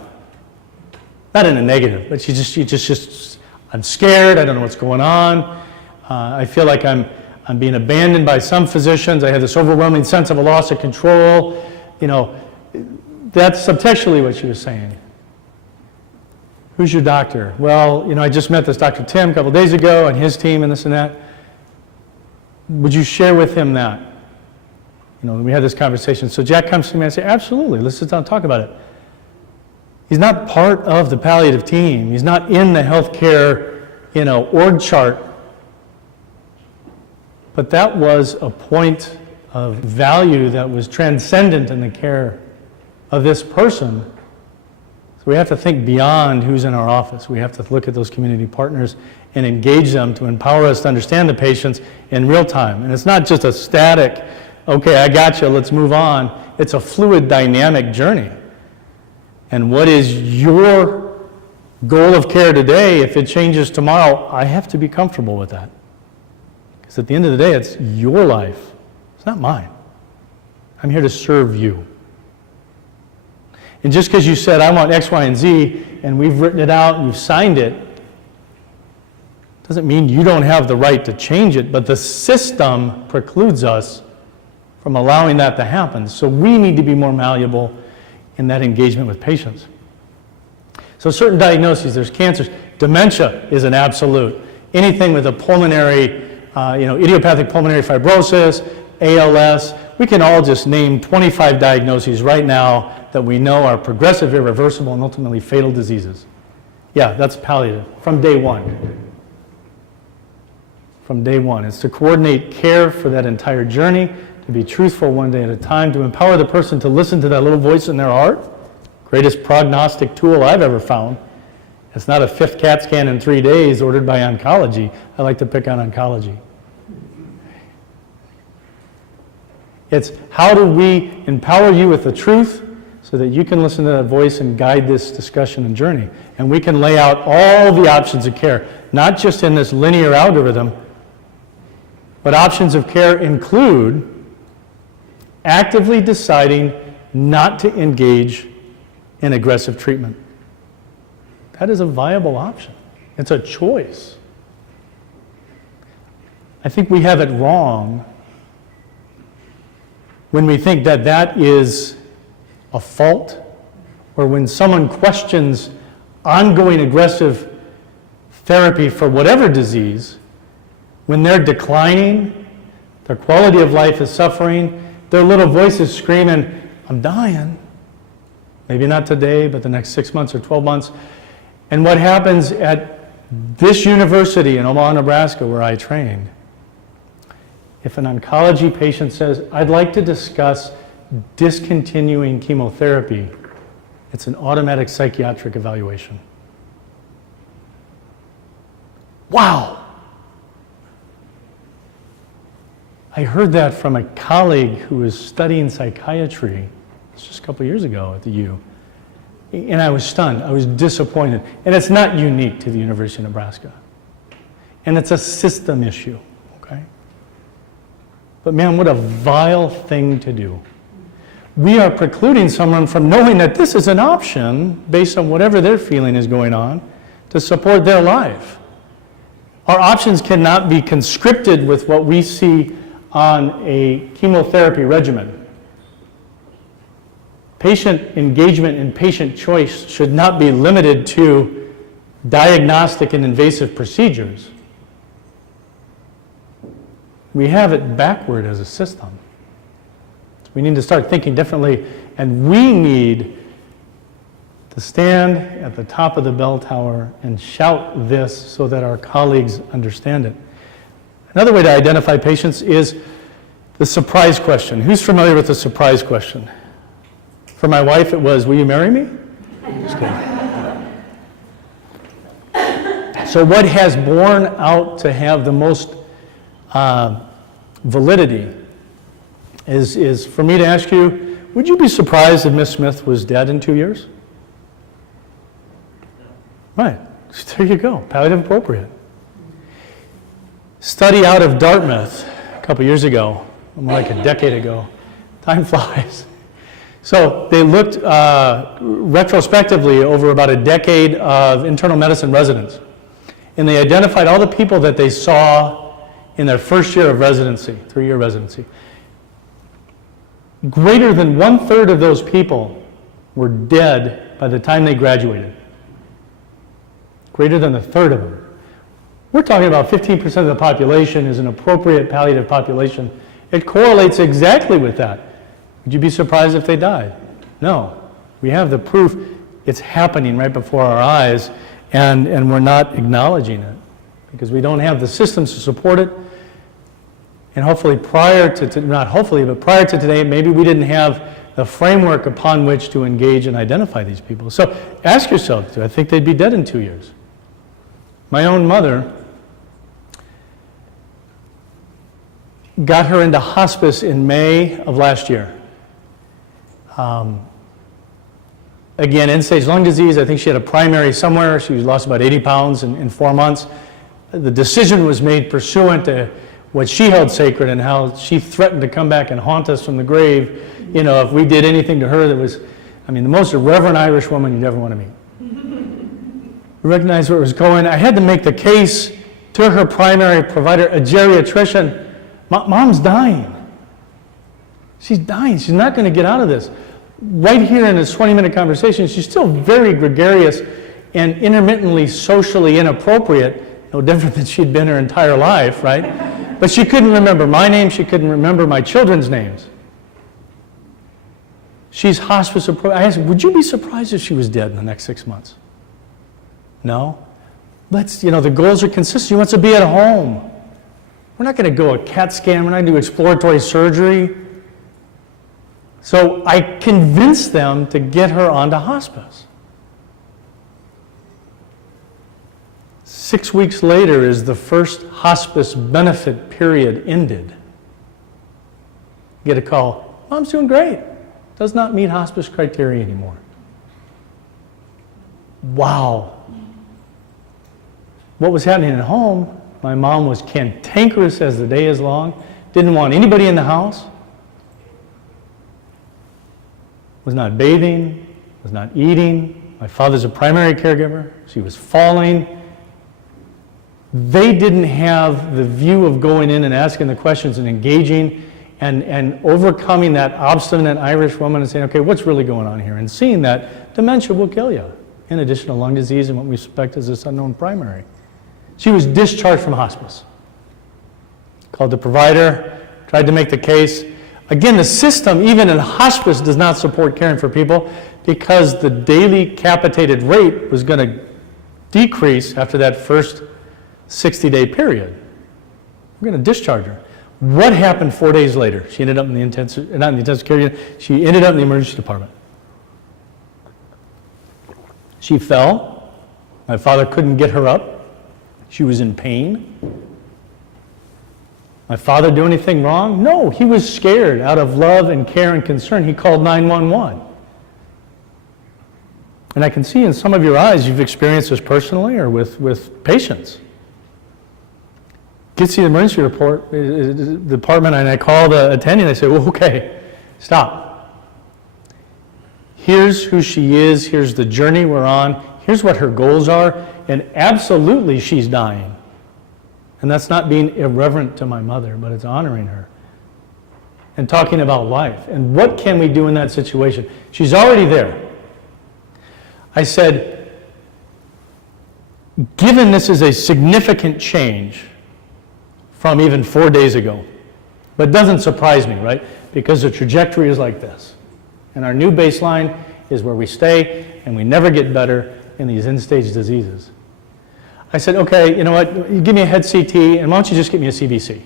Not in a negative, but she just, I'm scared, I don't know what's going on. I feel like I'm being abandoned by some physicians. I have this overwhelming sense of a loss of control. That's subtextually what she was saying. Who's your doctor? Well, I just met this Dr. Tim a couple days ago and his team and this and that. Would you share with him that? We had this conversation. So Jack comes to me and I say, absolutely, let's sit down and talk about it. He's not part of the palliative team. He's not in the healthcare, org chart. But that was a point of value that was transcendent in the care of this person. So we have to think beyond who's in our office. We have to look at those community partners and engage them to empower us to understand the patients in real time. And it's not just a static, okay, I got you, let's move on. It's a fluid, dynamic journey. And what is your goal of care today? If it changes tomorrow, I have to be comfortable with that. Because at the end of the day, it's your life. It's not mine. I'm here to serve you. And just because you said, I want X, Y, and Z, and we've written it out and you've signed it, doesn't mean you don't have the right to change it, but the system precludes us from allowing that to happen. So we need to be more malleable in that engagement with patients. So certain diagnoses, there's cancers. Dementia is an absolute. Anything with a pulmonary, idiopathic pulmonary fibrosis, ALS, we can all just name 25 diagnoses right now that we know are progressive, irreversible, and ultimately fatal diseases. Yeah, that's palliative from day one. From day one. It's to coordinate care for that entire journey, to be truthful one day at a time, to empower the person to listen to that little voice in their heart. Greatest prognostic tool I've ever found. It's not a 5th CAT scan in 3 days ordered by oncology. I like to pick on oncology. It's how do we empower you with the truth so that you can listen to that voice and guide this discussion and journey. And we can lay out all the options of care, not just in this linear algorithm, but options of care include actively deciding not to engage in aggressive treatment. That is a viable option. It's a choice. I think we have it wrong when we think that that is a fault, or when someone questions ongoing aggressive therapy for whatever disease, when they're declining, their quality of life is suffering, their little voice is screaming, I'm dying. Maybe not today, but the next 6 months or 12 months. And what happens at this university in Omaha, Nebraska, where I trained, if an oncology patient says, I'd like to discuss discontinuing chemotherapy, it's an automatic psychiatric evaluation. Wow! I heard that from a colleague who was studying psychiatry. It's just a couple years ago at the U. And I was stunned. I was disappointed. And it's not unique to the University of Nebraska. And it's a system issue, okay? But man, what a vile thing to do. We are precluding someone from knowing that this is an option based on whatever their feeling is going on to support their life. Our options cannot be conscripted with what we see on a chemotherapy regimen. Patient engagement and patient choice should not be limited to diagnostic and invasive procedures. We have it backward as a system. We need to start thinking differently, and we need to stand at the top of the bell tower and shout this so that our colleagues understand it. Another way to identify patients is the surprise question. Who's familiar with the surprise question? For my wife, it was, will you marry me? Just kidding. So what has borne out to have the most validity is for me to ask you, would you be surprised if Miss Smith was dead in 2 years? Right, there you go, palliative appropriate. Study out of Dartmouth a couple years ago, more like a decade ago. Time flies. So they looked retrospectively over about a decade of internal medicine residents, and they identified all the people that they saw in their first year of residency, 3-year residency. Greater than 1/3 of those people were dead by the time they graduated. Greater than 1/3 of them. We're talking about 15% of the population is an appropriate palliative population. It correlates exactly with that. Would you be surprised if they died? No. We have the proof it's happening right before our eyes, and we're not acknowledging it because we don't have the systems to support it. And hopefully prior to, not hopefully, but prior to today, maybe we didn't have the framework upon which to engage and identify these people. So ask yourself, do I think they'd be dead in 2 years? My own mother got her into hospice in May of last year. Again, end-stage lung disease. I think she had a primary somewhere. She lost about 80 pounds in 4 months. The decision was made pursuant to what she held sacred and how she threatened to come back and haunt us from the grave, you know, if we did anything to her that was, I mean, the most irreverent Irish woman you'd ever want to meet. We recognized where it was going. I had to make the case to her primary provider, a geriatrician. Mom's dying. She's dying. She's not going to get out of this. Right here in this 20-minute conversation, she's still very gregarious and intermittently socially inappropriate, no different than she'd been her entire life, right? But she couldn't remember my name. She couldn't remember my children's names. She's hospice appropriate. I asked her, would you be surprised if she was dead in the next 6 months? No. Let's, you know, the goals are consistent. She wants to be at home. We're not going to go a CAT scan. We're not going to do exploratory surgery. So I convinced them to get her onto hospice. 6 weeks later is the first hospice benefit period ended. Get a call, Mom's doing great. Does not meet hospice criteria anymore. Wow. What was happening at home, my mom was cantankerous as the day is long, didn't want anybody in the house, was not bathing, was not eating. My father's a primary caregiver. She was falling. They didn't have the view of going in and asking the questions and engaging and overcoming that obstinate Irish woman and saying, okay, what's really going on here? And seeing that dementia will kill you, in addition to lung disease and what we suspect is this unknown primary. She was discharged from hospice. Called the provider, tried to make the case. Again, the system, even in hospice, does not support caring for people because the daily capitated rate was going to decrease after that first 60-day period. We're going to discharge her. What happened 4 days later? She ended up in the not in the intensive care unit, she ended up in the emergency department. She fell. My father couldn't get her up. She was in pain. My father do anything wrong? No, he was scared. Out of love and care and concern, he called 911. And I can see in some of your eyes you've experienced this personally or with patients. Gets the emergency report, the department, and I call the attending, I say, well, okay, stop. Here's who she is, here's the journey we're on, here's what her goals are, and absolutely she's dying. And that's not being irreverent to my mother, but it's honoring her. And talking about life. And what can we do in that situation? She's already there. I said, given this is a significant change from even 4 days ago, but it doesn't surprise me, right? Because the trajectory is like this. And our new baseline is where we stay, and we never get better in these end-stage diseases. I said, okay, you know what, you give me a head CT, and why don't you just get me a CBC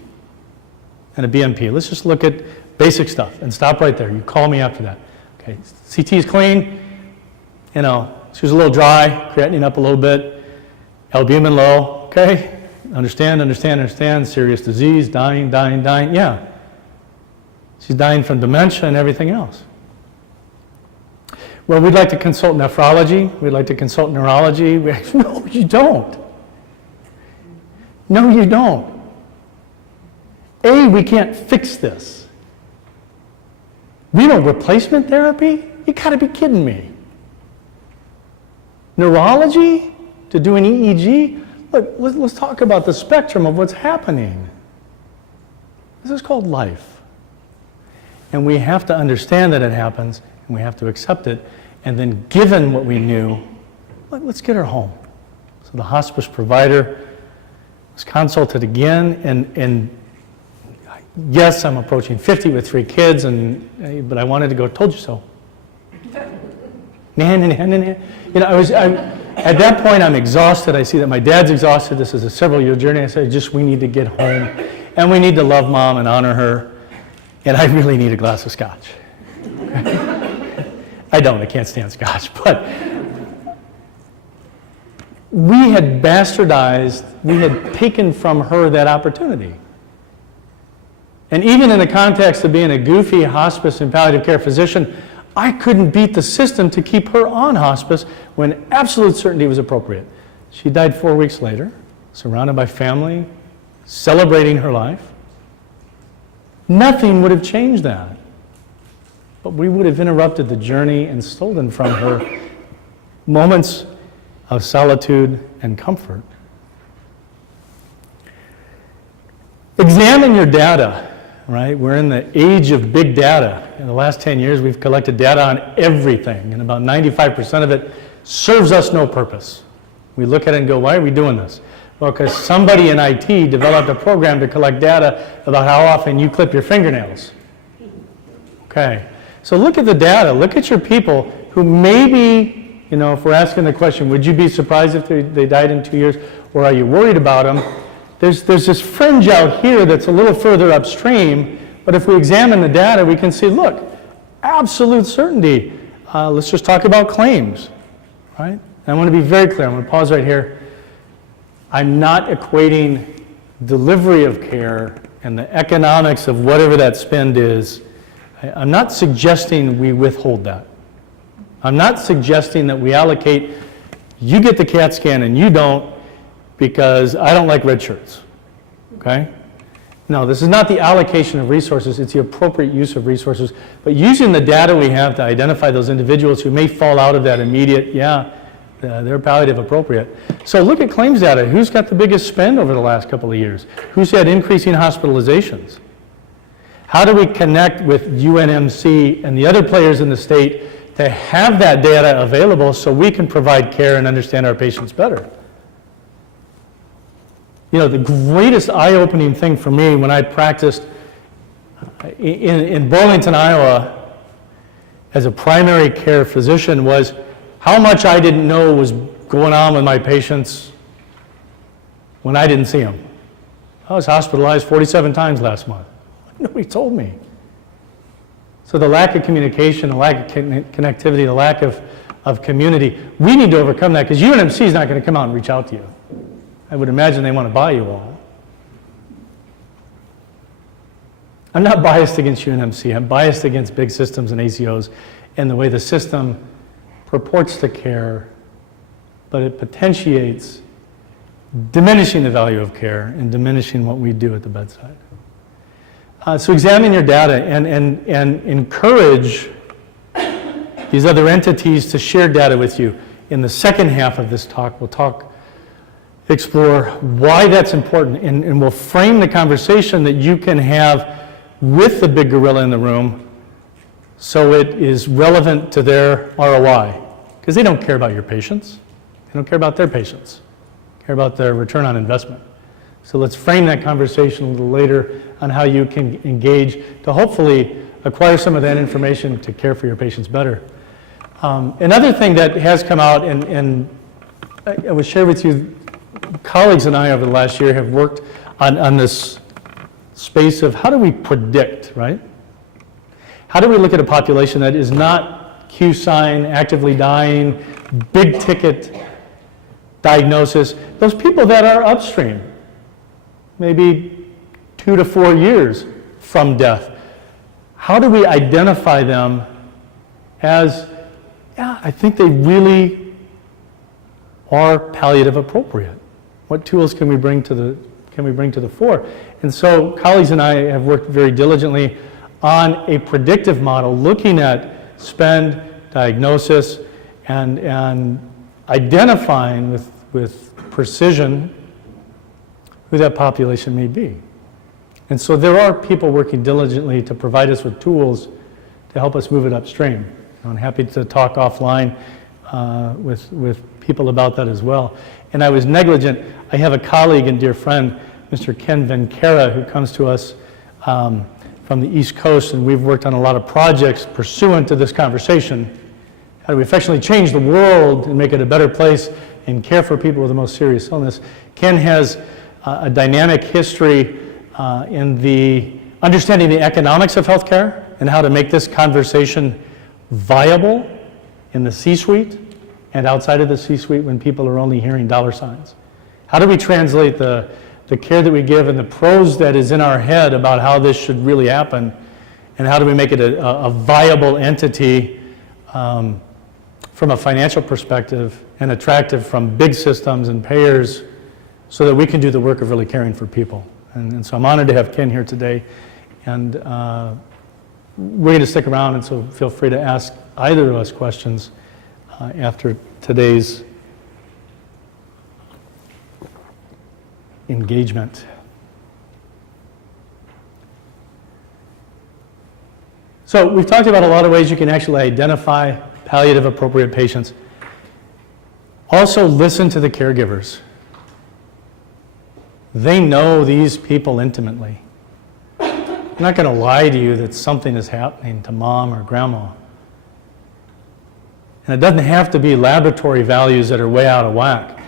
and a BMP? Let's just look at basic stuff and stop right there. You call me after that. Okay, CT is clean, you know, she was a little dry, creatinine up a little bit, albumin low, okay? understand, serious disease, dying. Yeah. She's dying from dementia and everything else. Well, we'd like to consult nephrology. We'd like to consult neurology. No, you don't. No, you don't. We can't fix this. Renal replacement therapy? You gotta be kidding me. Neurology? To do an EEG? Look, let's talk about the spectrum of what's happening. This is called life. And we have to understand that it happens, and we have to accept it, and then given what we knew, let's get her home. So the hospice provider was consulted again, and yes, I'm approaching 50 with 3 kids, but I wanted to go, told you so. You know, at that point, I'm exhausted. I see that my dad's exhausted. This is a several-year journey. I said, we need to get home, and we need to love Mom and honor her, and I really need a glass of scotch. I can't stand scotch, but we had bastardized, we had taken from her that opportunity. And even in the context of being a goofy hospice and palliative care physician, I couldn't beat the system to keep her on hospice when absolute certainty was appropriate. She died 4 weeks later, surrounded by family, celebrating her life. Nothing would have changed that. But we would have interrupted the journey and stolen from her moments of solitude and comfort. Examine your data, right? We're in the age of big data. In the last 10 years, we've collected data on everything, and about 95% of it serves us no purpose. We look at it and go, why are we doing this? Well, because somebody in IT developed a program to collect data about how often you clip your fingernails. Okay, so look at the data. Look at your people who maybe, you know, if we're asking the question, would you be surprised if they died in 2 years, or are you worried about them? There's this fringe out here that's a little further upstream, but if we examine the data, we can see, look, absolute certainty. Let's just talk about claims, right? And I want to be very clear. I'm going to pause right here. I'm not equating delivery of care and the economics of whatever that spend is. I'm not suggesting we withhold that. I'm not suggesting that we allocate, you get the CAT scan and you don't, because I don't like red shirts, okay? No, this is not the allocation of resources, it's the appropriate use of resources, but using the data we have to identify those individuals who may fall out of that immediate, they're palliative appropriate. So look at claims data. Who's got the biggest spend over the last couple of years? Who's had increasing hospitalizations? How do we connect with UNMC and the other players in the state to have that data available so we can provide care and understand our patients better? You know, the greatest eye-opening thing for me when I practiced in Burlington, Iowa, as a primary care physician was how much I didn't know was going on with my patients when I didn't see them. I was hospitalized 47 times last month. Nobody told me. So the lack of communication, the lack of connectivity, the lack of community, we need to overcome that because UNMC is not going to come out and reach out to you. I would imagine they want to buy you all. I'm not biased against UNMC. I'm biased against big systems and ACOs and the way the system purports to care, but it potentiates diminishing the value of care and diminishing what we do at the bedside. So examine your data and encourage these other entities to share data with you. In the second half of this talk, we'll explore why that's important, and we'll frame the conversation that you can have with the big gorilla in the room so it is relevant to their ROI. Because they don't care about your patients. They don't care about their patients. They care about their return on investment. So let's frame that conversation a little later on how you can engage to hopefully acquire some of that information to care for your patients better. Another thing that has come out, and I will share with you, colleagues and I over the last year have worked on this space of how do we predict, right? How do we look at a population that is not Q sign, actively dying, big ticket diagnosis, those people that are upstream, maybe 2 to 4 years from death. How do we identify them as, yeah, I think they really are palliative appropriate? What tools can we bring to the fore? And so colleagues and I have worked very diligently on a predictive model looking at spend, diagnosis, and identifying with precision who that population may be. And so there are people working diligently to provide us with tools to help us move it upstream. I'm happy to talk offline with people about that as well. And I was negligent. I have a colleague and dear friend, Mr. Ken Venkera, who comes to us from the East Coast, and we've worked on a lot of projects pursuant to this conversation. How do we affectionately change the world and make it a better place and care for people with the most serious illness? Ken has a dynamic history in the understanding the economics of healthcare and how to make this conversation viable in the C-suite and outside of the C-suite when people are only hearing dollar signs. How do we translate the care that we give and the prose that is in our head about how this should really happen, and how do we make it a viable entity from a financial perspective and attractive from big systems and payers so that we can do the work of really caring for people. And so I'm honored to have Ken here today, and we're going to stick around, and so feel free to ask either of us questions after today's engagement. So we've talked about a lot of ways you can actually identify palliative appropriate patients. Also listen to the caregivers. They know these people intimately. I'm not going to lie to you that something is happening to mom or grandma. And it doesn't have to be laboratory values that are way out of whack.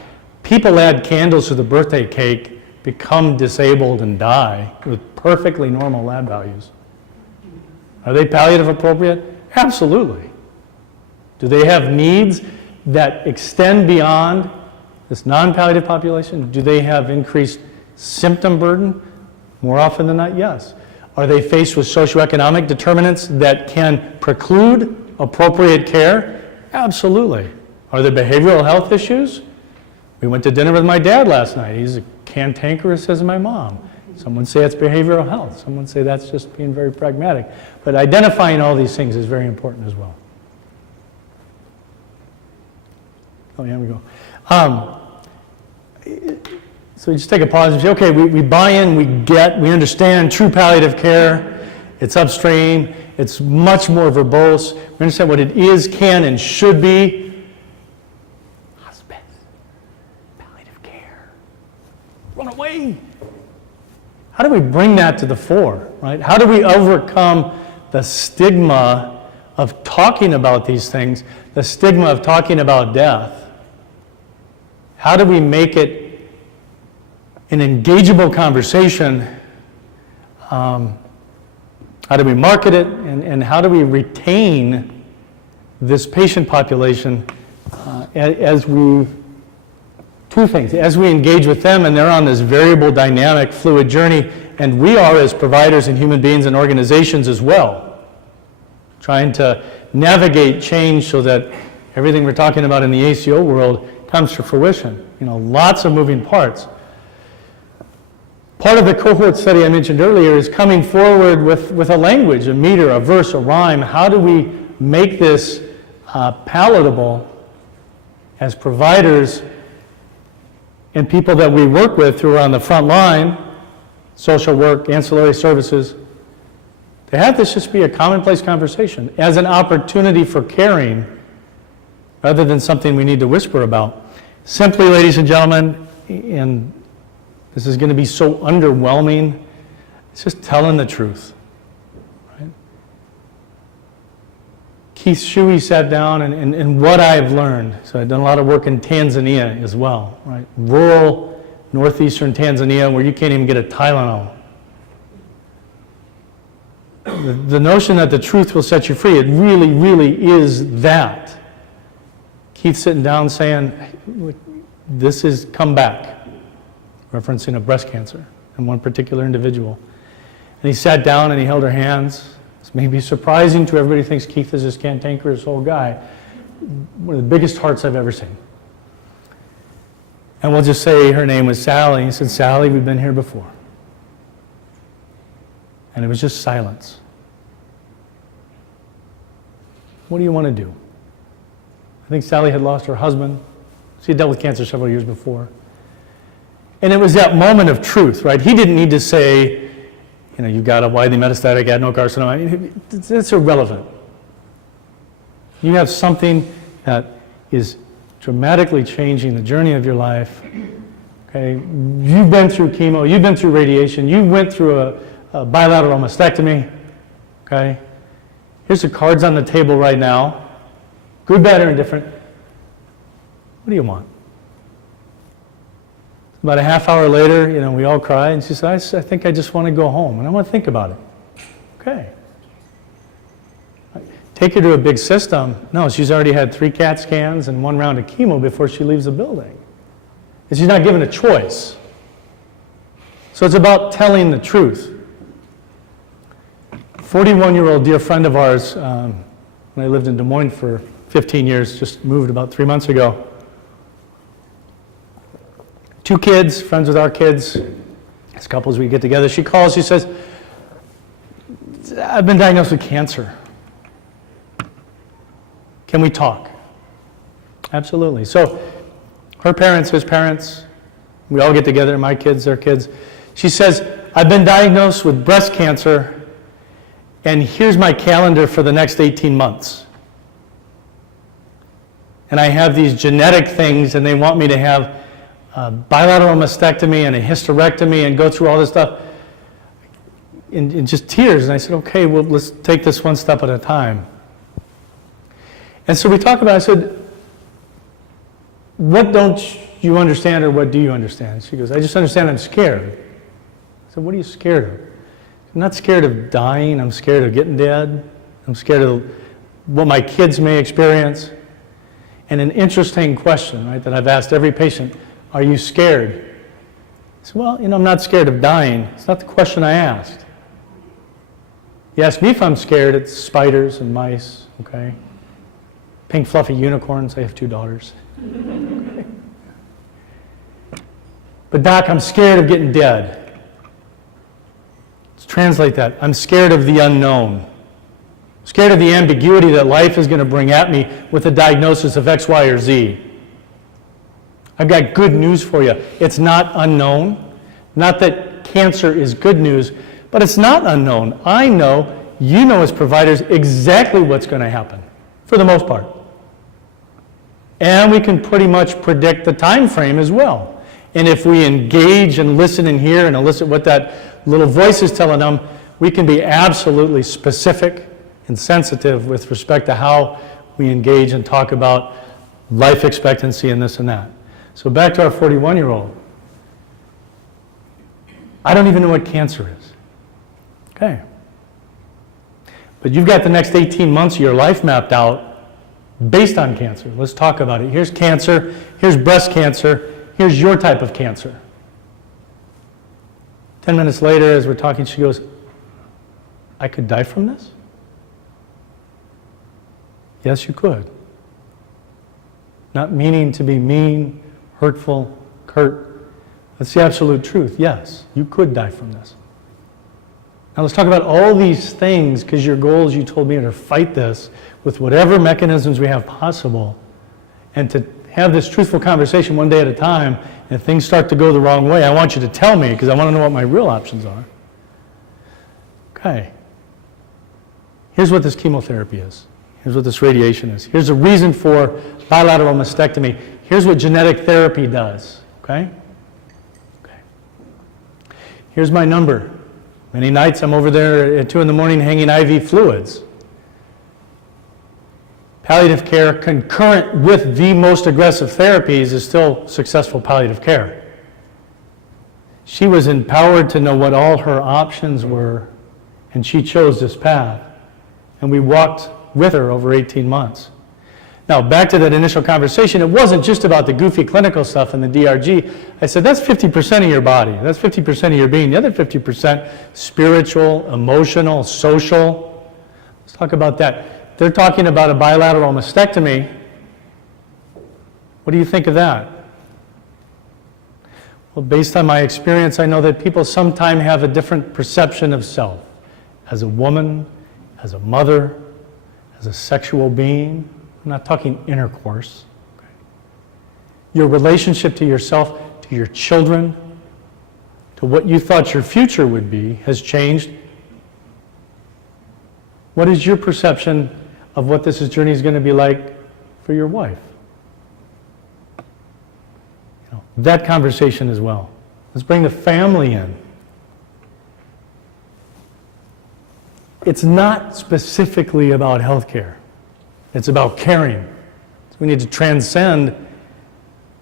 People add candles to the birthday cake, become disabled, and die with perfectly normal lab values. Are they palliative appropriate? Absolutely. Do they have needs that extend beyond this non-palliative population? Do they have increased symptom burden? More often than not, yes. Are they faced with socioeconomic determinants that can preclude appropriate care? Absolutely. Are there behavioral health issues? We went to dinner with my dad last night. He's as cantankerous as my mom. Some would say it's behavioral health. Some would say that's just being very pragmatic. But identifying all these things is very important as well. Oh, yeah, we go. So we just take a pause and say, okay, we buy in, we understand true palliative care. It's upstream. It's much more verbose. We understand what it is, can, and should be. Hospice, palliative care. Run away. How do we bring that to the fore, right? How do we overcome the stigma of talking about these things, the stigma of talking about death? How do we make it an engageable conversation? How do we market it, and how do we retain this patient population two things, as we engage with them and they're on this variable, dynamic, fluid journey, and we are as providers and human beings and organizations as well, trying to navigate change so that everything we're talking about in the ACO world comes to fruition. You know, lots of moving parts. Part of the cohort study I mentioned earlier is coming forward with a language, a meter, a verse, a rhyme. How do we make this palatable as providers and people that we work with who are on the front line, social work, ancillary services, to have this just be a commonplace conversation as an opportunity for caring rather than something we need to whisper about. Simply, ladies and gentlemen, and this is going to be so underwhelming, it's just telling the truth. Right? Keith Shuey sat down, and what I've learned, so I've done a lot of work in Tanzania as well, right? Rural northeastern Tanzania where you can't even get a Tylenol. The notion that the truth will set you free, it really, really is that. Keith sitting down saying, this is come back, referencing a breast cancer. and one particular individual. And he sat down and he held her hands. This may be surprising to everybody who thinks Keith is this cantankerous old guy. One of the biggest hearts I've ever seen. And we'll just say her name was Sally. He said, Sally, we've been here before. And it was just silence. What do you want to do? I think Sally had lost her husband. She had dealt with cancer several years before. And it was that moment of truth, right? He didn't need to say, you know, you've got a widely metastatic adenocarcinoma. It's irrelevant. You have something that is dramatically changing the journey of your life. Okay, you've been through chemo, you've been through radiation, you went through a bilateral mastectomy. Okay, here's the cards on the table right now, good, bad, or indifferent. What do you want? About a half hour later, you know, we all cry, and she said, I think I just want to go home, and I want to think about it. Okay. Take her to a big system. No, she's already had 3 CAT scans and 1 round of chemo before she leaves the building. And she's not given a choice. So it's about telling the truth. 41-year-old dear friend of ours, when I lived in Des Moines for 15 years, just moved about 3 months ago. 2 kids, friends with our kids, as couples we get together. She calls, she says, I've been diagnosed with cancer. Can we talk? Absolutely. So her parents, his parents, we all get together, my kids, their kids. She says, I've been diagnosed with breast cancer, and here's my calendar for the next 18 months. And I have these genetic things, and they want me to have a bilateral mastectomy and a hysterectomy and go through all this stuff in just tears. And I said, okay, well, let's take this one step at a time. And so we talk about, I said, what don't you understand, or what do you understand? She goes, I just understand I'm scared. I said, what are you scared of? I'm not scared of dying. I'm scared of getting dead. I'm scared of what my kids may experience. And an interesting question, right, that I've asked every patient, are you scared? I said, well, you know, I'm not scared of dying. It's not the question I asked. You ask me if I'm scared, it's spiders and mice, okay? Pink fluffy unicorns. I have 2 daughters. Okay. But doc, I'm scared of getting dead. Let's translate that. I'm scared of the unknown. I'm scared of the ambiguity that life is going to bring at me with a diagnosis of X, Y, or Z. I've got good news for you. It's not unknown. Not that cancer is good news, but it's not unknown. I know, you know as providers, exactly what's going to happen, for the most part. And we can pretty much predict the time frame as well. And if we engage and listen and hear and elicit what that little voice is telling them, we can be absolutely specific and sensitive with respect to how we engage and talk about life expectancy and this and that. So back to our 41-year-old. I don't even know what cancer is. Okay. But you've got the next 18 months of your life mapped out based on cancer. Let's talk about it. Here's cancer, here's breast cancer, here's your type of cancer. 10 minutes later, as we're talking, she goes, I could die from this? Yes, you could. Not meaning to be mean, hurtful, curt. That's the absolute truth. Yes, you could die from this. Now let's talk about all these things, because your goals, you told me, are to fight this with whatever mechanisms we have possible, and to have this truthful conversation one day at a time. And if things start to go the wrong way, I want you to tell me, because I want to know what my real options are. Okay. Here's what this chemotherapy is. Here's what this radiation is. Here's the reason for bilateral mastectomy. Here's what genetic therapy does. Okay? Okay. Here's my number. Many nights I'm over there at 2 in the morning hanging IV fluids. Palliative care concurrent with the most aggressive therapies is still successful palliative care. She was empowered to know what all her options were, and she chose this path. And we walked with her over 18 months. Now, back to that initial conversation, it wasn't just about the goofy clinical stuff and the DRG. I said, that's 50% of your body. That's 50% of your being. The other 50%, spiritual, emotional, social. Let's talk about that. They're talking about a bilateral mastectomy. What do you think of that? Well, based on my experience, I know that people sometimes have a different perception of self. As a woman, as a mother, as a sexual being. I'm not talking intercourse. Okay. Your relationship to yourself, to your children, to what you thought your future would be has changed. What is your perception of what this journey is going to be like for your wife? That conversation as well. Let's bring the family in. It's not specifically about healthcare. It's about caring. So we need to transcend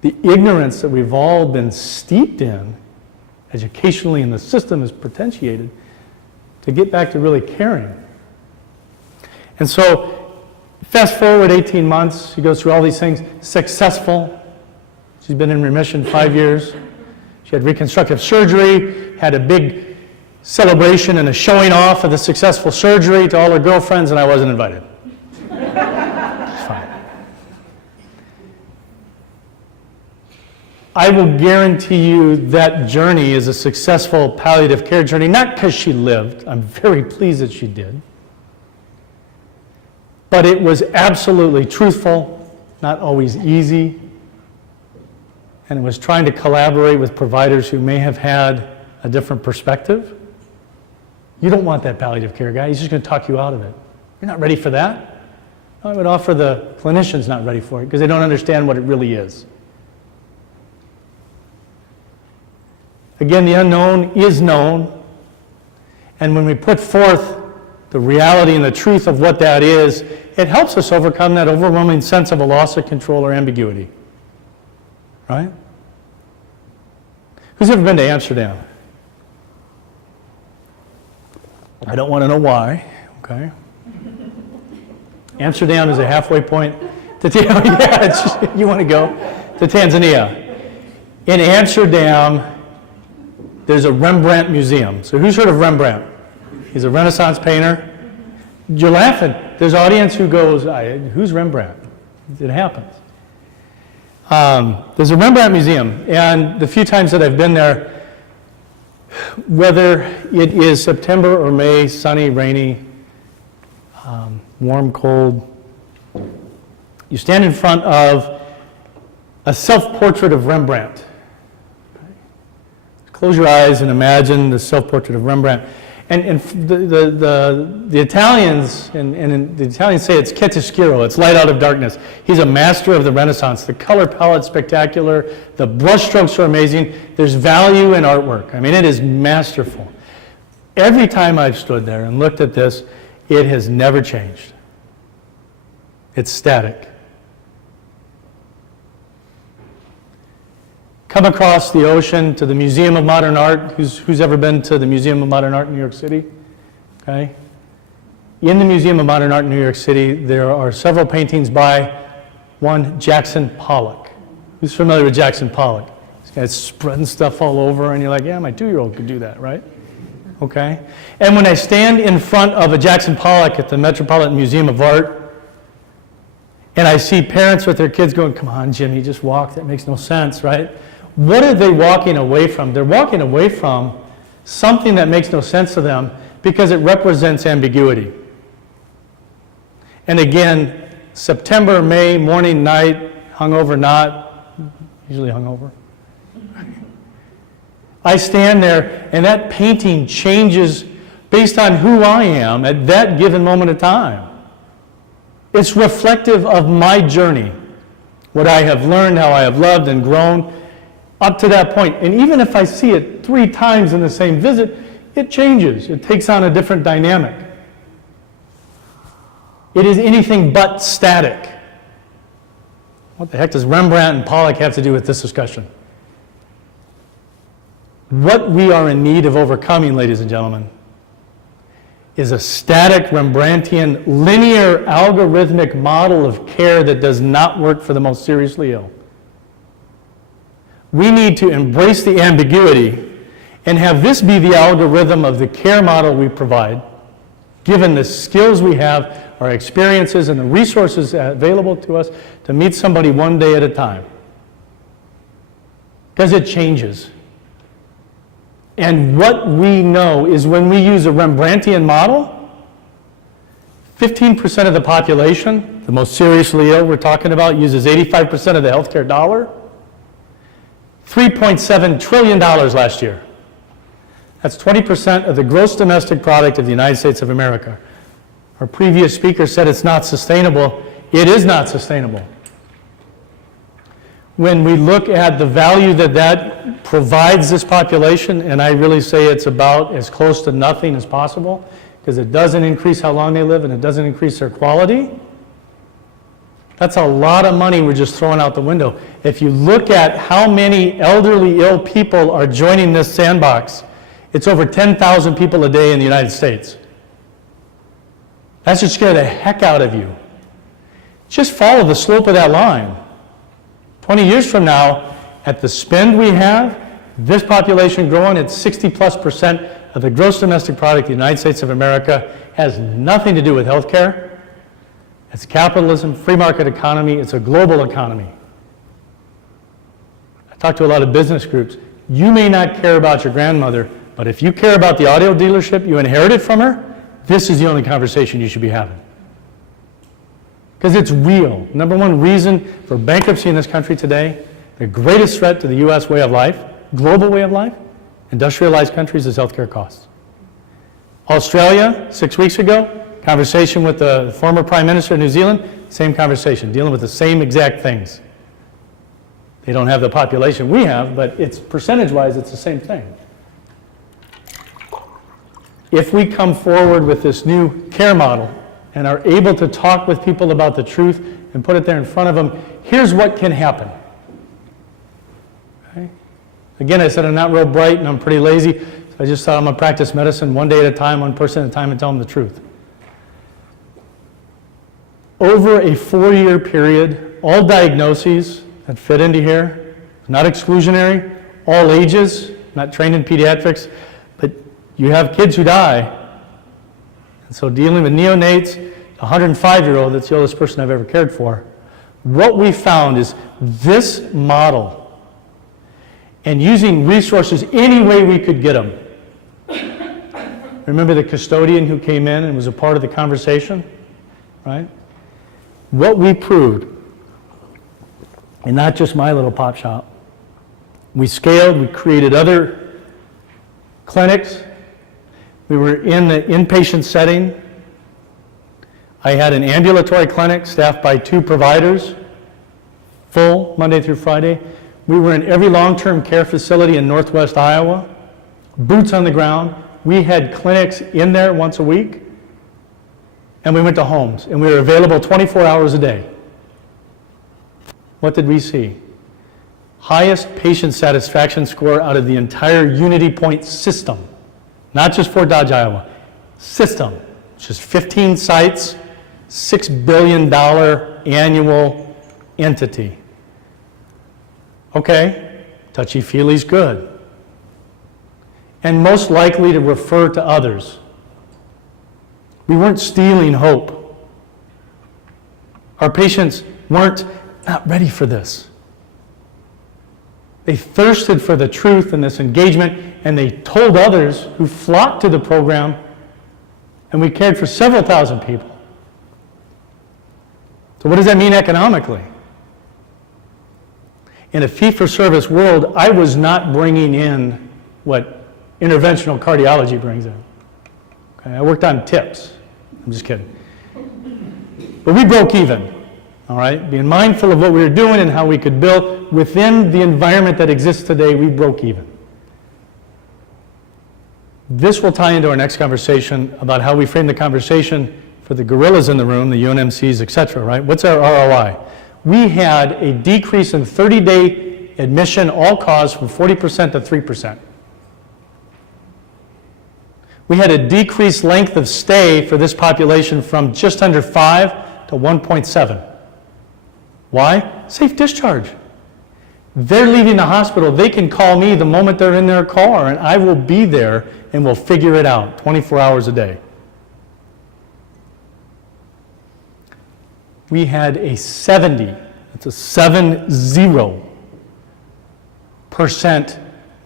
the ignorance that we've all been steeped in, educationally in the system is potentiated, to get back to really caring. And so, fast forward 18 months, she goes through all these things, successful. She's been in remission 5 years. She had reconstructive surgery, had a big celebration and a showing off of the successful surgery to all her girlfriends, and I wasn't invited. It's fine. I will guarantee you that journey is a successful palliative care journey, not because she lived. I'm very pleased that she did. But it was absolutely truthful, not always easy. And it was trying to collaborate with providers who may have had a different perspective. You don't want that palliative care guy. He's just going to talk you out of it. You're not ready for that? I would offer the clinicians not ready for it because they don't understand what it really is. Again, the unknown is known. And when we put forth the reality and the truth of what that is, it helps us overcome that overwhelming sense of a loss of control or ambiguity. Right? Who's ever been to Amsterdam? I don't want to know why, okay? Amsterdam is a halfway point to you want to go to Tanzania. In Amsterdam, there's a Rembrandt museum. So who's heard of Rembrandt? He's a Renaissance painter. You're laughing. There's an audience who goes, who's Rembrandt? It happens. There's a Rembrandt museum, and the few times that I've been there, whether it is September or May, sunny, rainy, warm, cold, you stand in front of a self-portrait of Rembrandt. Close your eyes and imagine the self-portrait of Rembrandt. And the Italians, and the Italians say it's chiaroscuro, it's light out of darkness. He's a master of the Renaissance. The color palette's spectacular. The brushstrokes are amazing. There's value in artwork. I mean, it is masterful. Every time I've stood there and looked at this, it has never changed. It's static. Come across the ocean to the Museum of Modern Art. Who's ever been to the Museum of Modern Art in New York City? Okay. In the Museum of Modern Art in New York City, there are several paintings by one Jackson Pollock. Who's familiar with Jackson Pollock? This guy's spreading stuff all over, and you're like, yeah, my 2-year-old could do that, right? Okay. And when I stand in front of a Jackson Pollock at the Metropolitan Museum of Art, and I see parents with their kids going, come on, Jimmy, just walk. That makes no sense, right? What are they walking away from? They're walking away from something that makes no sense to them because it represents ambiguity. And again, September, May, morning, night, hungover, not, usually hungover. I stand there and that painting changes based on who I am at that given moment of time. It's reflective of my journey, what I have learned, how I have loved and grown up to that point. And even if I see it 3 times in the same visit, it changes. It takes on a different dynamic. It is anything but static. What the heck does Rembrandt and Pollock have to do with this discussion? What we are in need of overcoming, ladies and gentlemen, is a static Rembrandtian linear algorithmic model of care that does not work for the most seriously ill. We need to embrace the ambiguity and have this be the algorithm of the care model we provide, given the skills we have, our experiences, and the resources available to us to meet somebody one day at a time. Because it changes. And what we know is when we use a Rembrandtian model, 15% of the population, the most seriously ill we're talking about, uses 85% of the healthcare dollar. $3.7 trillion last year. That's 20% of the gross domestic product of the United States of America. Our previous speaker said it's not sustainable. It is not sustainable. When we look at the value that that provides this population, and I really say it's about as close to nothing as possible, because it doesn't increase how long they live and it doesn't increase their quality, that's a lot of money we're just throwing out the window. If you look at how many elderly ill people are joining this sandbox, it's over 10,000 people a day in the United States. That should scare the heck out of you. Just follow the slope of that line. 20 years from now, at the spend we have, this population growing at 60+% of the gross domestic product of the United States of America has nothing to do with healthcare. It's capitalism, free market economy, it's a global economy. I talk to a lot of business groups. You may not care about your grandmother, but if you care about the audio dealership you inherited from her, this is the only conversation you should be having. Because it's real. Number one reason for bankruptcy in this country today, the greatest threat to the U.S. way of life, global way of life, industrialized countries, is healthcare costs. Australia, 6 weeks ago, conversation with the former Prime Minister of New Zealand, same conversation, dealing with the same exact things. They don't have the population we have, but it's percentage-wise, it's the same thing. If we come forward with this new care model and are able to talk with people about the truth and put it there in front of them, here's what can happen. Okay? Again, I said I'm not real bright and I'm pretty lazy, so I just thought I'm going to practice medicine one day at a time, one person at a time, and tell them the truth. Over a 4-year period, all diagnoses that fit into here, not exclusionary, all ages, not trained in pediatrics, but you have kids who die. And so dealing with neonates, a 105-year-old, that's the oldest person I've ever cared for, what we found is this model, and using resources any way we could get them. Remember the custodian who came in and was a part of the conversation, right? What we proved, and not just my little pop shop, we scaled, we created other clinics. We were in the inpatient setting. I had an ambulatory clinic staffed by 2 providers, full Monday through Friday. We were in every long-term care facility in Northwest Iowa, boots on the ground. We had clinics in there once a week, and we went to homes, and we were available 24 hours a day. What did we see? Highest patient satisfaction score out of the entire Unity Point system. Not just Fort Dodge, Iowa. System, which is 15 sites, $6 billion annual entity. Okay, touchy-feely's good. And most likely to refer to others. We weren't stealing hope. Our patients weren't not ready for this. They thirsted for the truth and this engagement, and they told others who flocked to the program, and we cared for several thousand people. So what does that mean economically? In a fee-for-service world, I was not bringing in what interventional cardiology brings in. Okay, I worked on tips. I'm just kidding. But we broke even. All right, being mindful of what we were doing and how we could build within the environment that exists today, we broke even. This will tie into our next conversation about how we frame the conversation for the gorillas in the room, the UNMCs, et cetera, right? What's our ROI? We had a decrease in 30-day admission, all cause, from 40% to 3%. We had a decreased length of stay for this population from just under 5 to 1.7. Why? Safe discharge. They're leaving the hospital. They can call me the moment they're in their car, and I will be there and we'll figure it out 24 hours a day. We had a 70%, that's a 70%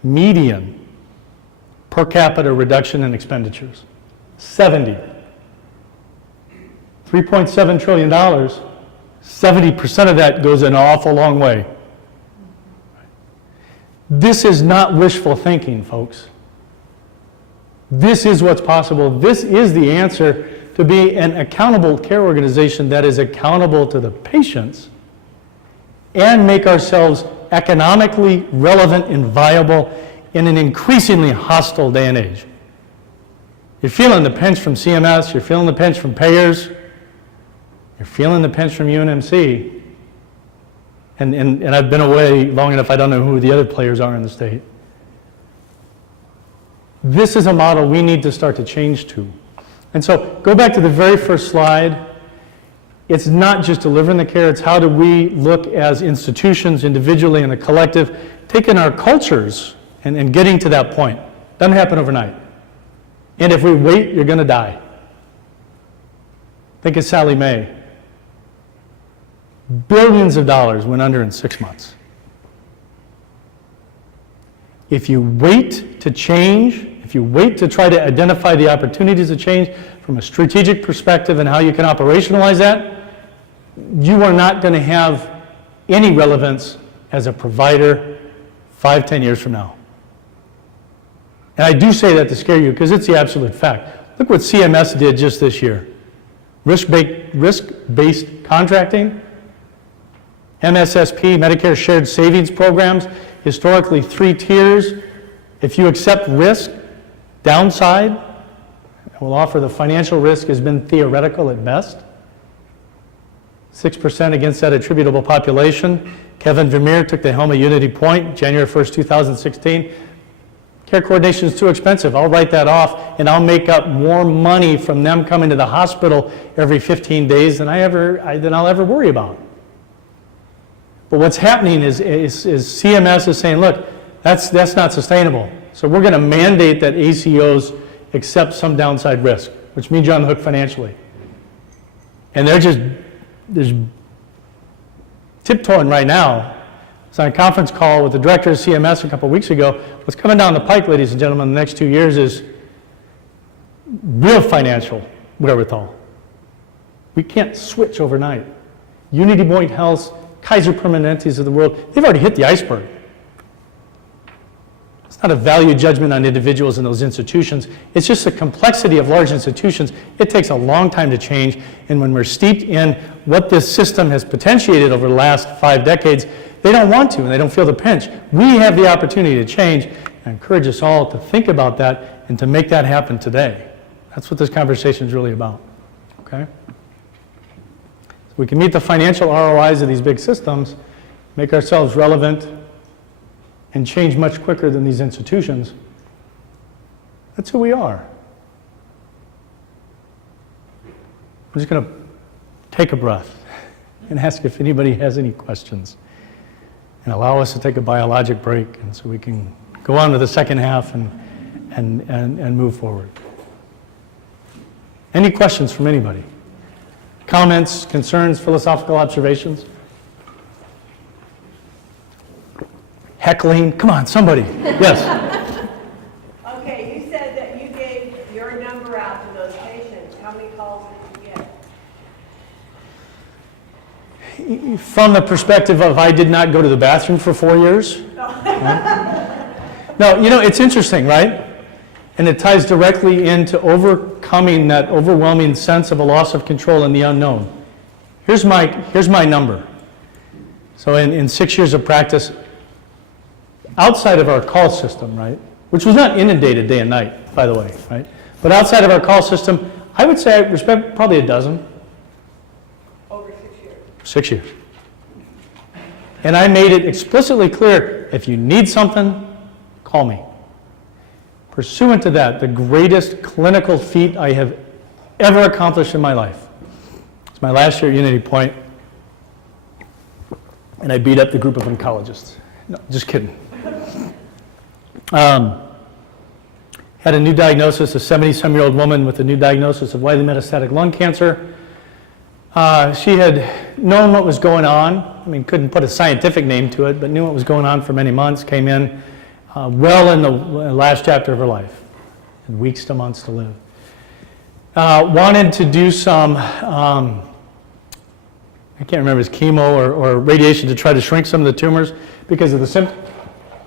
median per capita reduction in expenditures. 70. $3.7 trillion, 70% of that goes an awful long way. This is not wishful thinking, folks. This is what's possible. This is the answer to be an accountable care organization that is accountable to the patients and make ourselves economically relevant and viable in an increasingly hostile day and age. You're feeling the pinch from CMS, you're feeling the pinch from payers, you're feeling the pinch from UNMC, and I've been away long enough, I don't know who the other players are in the state. This is a model we need to start to change to. And so, go back to the very first slide. It's not just delivering the care, it's how do we look as institutions, individually and a collective, taking our cultures and getting to that point. Doesn't happen overnight. And if we wait, you're going to die. Think of Sallie Mae. Billions of dollars went under in 6 months. If you wait to change, if you wait to try to identify the opportunities to change from a strategic perspective and how you can operationalize that, you are not going to have any relevance as a provider 5-10 years from now. And I do say that to scare you because it's the absolute fact. Look what CMS did just this year. Risk-based contracting, MSSP, Medicare Shared Savings Programs, historically 3 tiers. If you accept risk, downside, will offer the financial risk has been theoretical at best. 6% against that attributable population. Kevin Vermeer took the helm at Unity Point, January 1st, 2016. Care coordination is too expensive. I'll write that off and I'll make up more money from them coming to the hospital every 15 days than I'll ever worry about. But what's happening is CMS is saying, look, that's not sustainable. So we're going to mandate that ACOs accept some downside risk, which means you're on the hook financially. And they're tiptoeing right now. I was on a conference call with the director of CMS a couple weeks ago. What's coming down the pike, ladies and gentlemen, in the next 2 years is real financial wherewithal. We can't switch overnight. Unity Point Health, Kaiser Permanentes of the world, they've already hit the iceberg. It's not a value judgment on individuals in those institutions. It's just the complexity of large institutions. It takes a long time to change, and when we're steeped in what this system has potentiated over the last 5 decades, they don't want to, and they don't feel the pinch. We have the opportunity to change. I encourage us all to think about that and to make that happen today. That's what this conversation is really about, okay? So we can meet the financial ROIs of these big systems, make ourselves relevant, and change much quicker than these institutions. That's who we are. I'm just going to take a breath and ask if anybody has any questions and allow us to take a biologic break and so we can go on to the second half and move forward. Any questions from anybody? Comments, concerns, philosophical observations? Heckling, come on, somebody. Yes. Okay, you said that you gave your number out to those patients. How many calls did you get? From the perspective of I did not go to the bathroom for 4 years. No, you know, it's interesting, right? And it ties directly into overcoming that overwhelming sense of a loss of control and the unknown. Here's my number. So in 6 years of practice, outside of our call system, right, which was not inundated day and night, by the way, right, but outside of our call system, I would say I respect probably a dozen. Over 6 years. 6 years. And I made it explicitly clear, if you need something, call me. Pursuant to that, the greatest clinical feat I have ever accomplished in my life. It's my last year at Unity Point, and I beat up the group of oncologists. No, just kidding. Had a new diagnosis, a 70-some-year-old woman with a new diagnosis of widely metastatic lung cancer. She had known what was going on. I mean, couldn't put a scientific name to it, but knew what was going on for many months, came in well in the last chapter of her life, and weeks to months to live. Wanted to do some, I can't remember if it was chemo or radiation to try to shrink some of the tumors because of the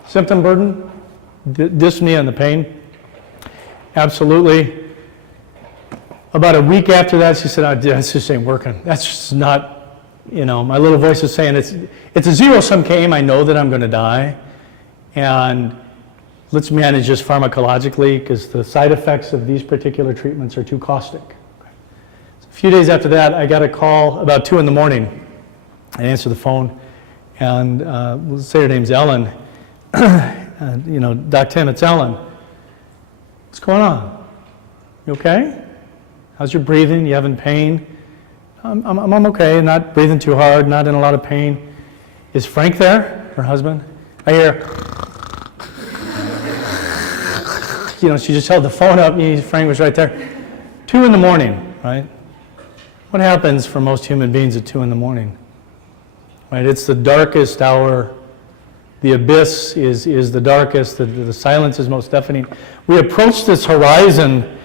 symptom burden, dyspnea and the pain. Absolutely. About a week after that, she said, oh, this just ain't working. That's just not, my little voice is saying it's a zero-sum game. I know that I'm going to die. And let's manage this pharmacologically because the side effects of these particular treatments are too caustic. So a few days after that, I got a call about 2 in the morning. I answered the phone, and let's say her name's Ellen. Doc Tim, it's Ellen. What's going on? You okay? How's your breathing? You having pain? I'm okay, not breathing too hard, not in a lot of pain. Is Frank there, her husband? I hear, she just held the phone up, and Frank was right there. 2 in the morning, right? What happens for most human beings at 2 in the morning? Right, it's the darkest hour. The abyss is the darkest, the silence is most deafening. We approach this horizon,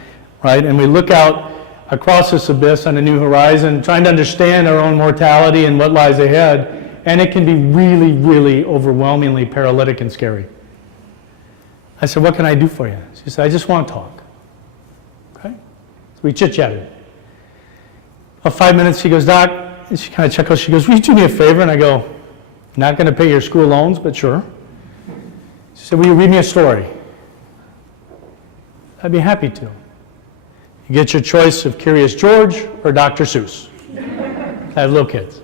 right, and we look out across this abyss on a new horizon, trying to understand our own mortality and what lies ahead, and it can be really, really overwhelmingly paralytic and scary. I said, what can I do for you? She said, I just want to talk. Okay? So we chit-chatted. About 5 minutes, she goes, Doc, and she kind of chuckles, she goes, will you do me a favor? And I go, not going to pay your school loans, but sure. She said, will you read me a story? I'd be happy to. You get your choice of Curious George or Dr. Seuss. I have little kids.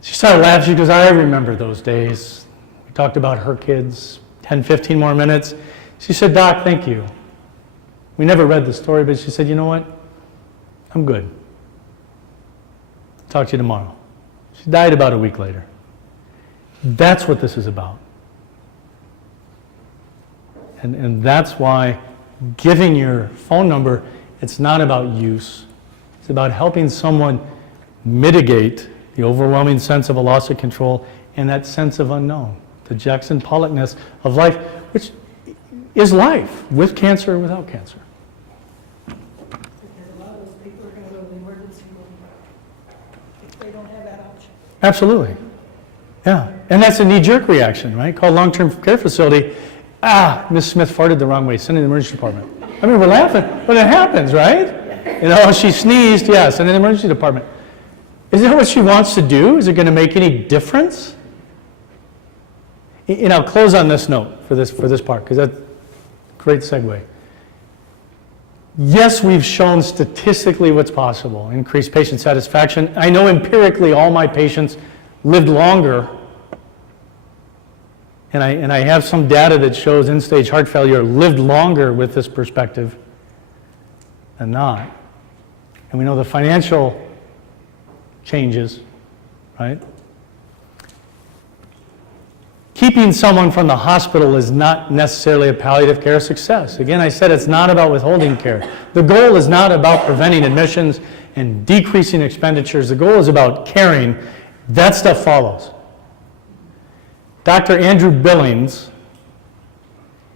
She started laughing. She goes, I remember those days. We talked about her kids, 10, 15 more minutes. She said, Doc, thank you. We never read the story, but she said, you know what? I'm good. Talk to you tomorrow. She died about a week later. That's what this is about. And that's why giving your phone number, it's not about use. It's about helping someone mitigate the overwhelming sense of a loss of control and that sense of unknown, the Jackson Pollockness of life, which is life, with cancer or without cancer. Because a lot of those people are going to go to the emergency room if they don't have that option. Absolutely. Yeah. And that's a knee-jerk reaction, right? Called long-term care facility. Miss Smith farted the wrong way. Send it to the emergency department. I mean, we're laughing, but it happens, right? She sneezed. Yeah, send it to the emergency department. Is that what she wants to do? Is it going to make any difference? And I'll close on this note for this part, because that's a great segue. Yes, we've shown statistically what's possible, increased patient satisfaction. I know empirically all my patients lived longer, and I have some data that shows end-stage heart failure lived longer with this perspective than not. And we know the financial changes, right? Keeping someone from the hospital is not necessarily a palliative care success. Again, I said it's not about withholding care. The goal is not about preventing admissions and decreasing expenditures. The goal is about caring. That stuff follows. Dr. Andrew Billings,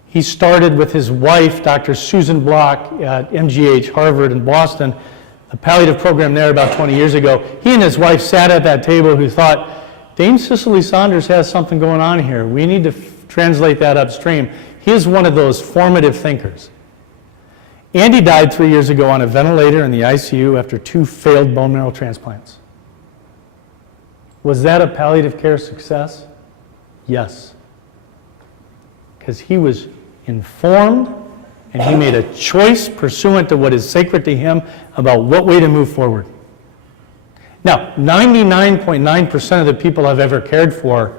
he started with his wife, Dr. Susan Block at MGH, Harvard in Boston, a palliative program there about 20 years ago. He and his wife sat at that table who thought, Dame Cicely Saunders has something going on here. We need to translate that upstream. He's one of those formative thinkers. Andy died 3 years ago on a ventilator in the ICU after 2 failed bone marrow transplants. Was that a palliative care success? Yes. Because he was informed and he made a choice pursuant to what is sacred to him about what way to move forward. Now, 99.9% of the people I've ever cared for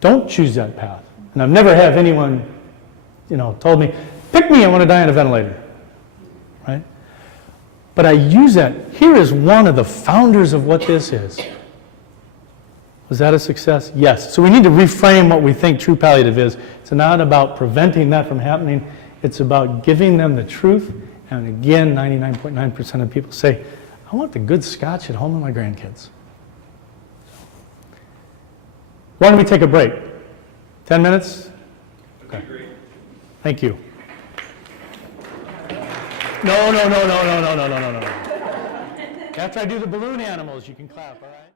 don't choose that path. And I've never had anyone told me, pick me, I want to die on a ventilator, right? But I use that. Here is one of the founders of what this is. Was that a success? Yes. So we need to reframe what we think true palliative is. It's not about preventing that from happening. It's about giving them the truth. And again, 99.9% of people say, I want the good scotch at home with my grandkids. Why don't we take a break? 10 minutes? Okay. Thank you. No. After I do the balloon animals, you can clap, all right?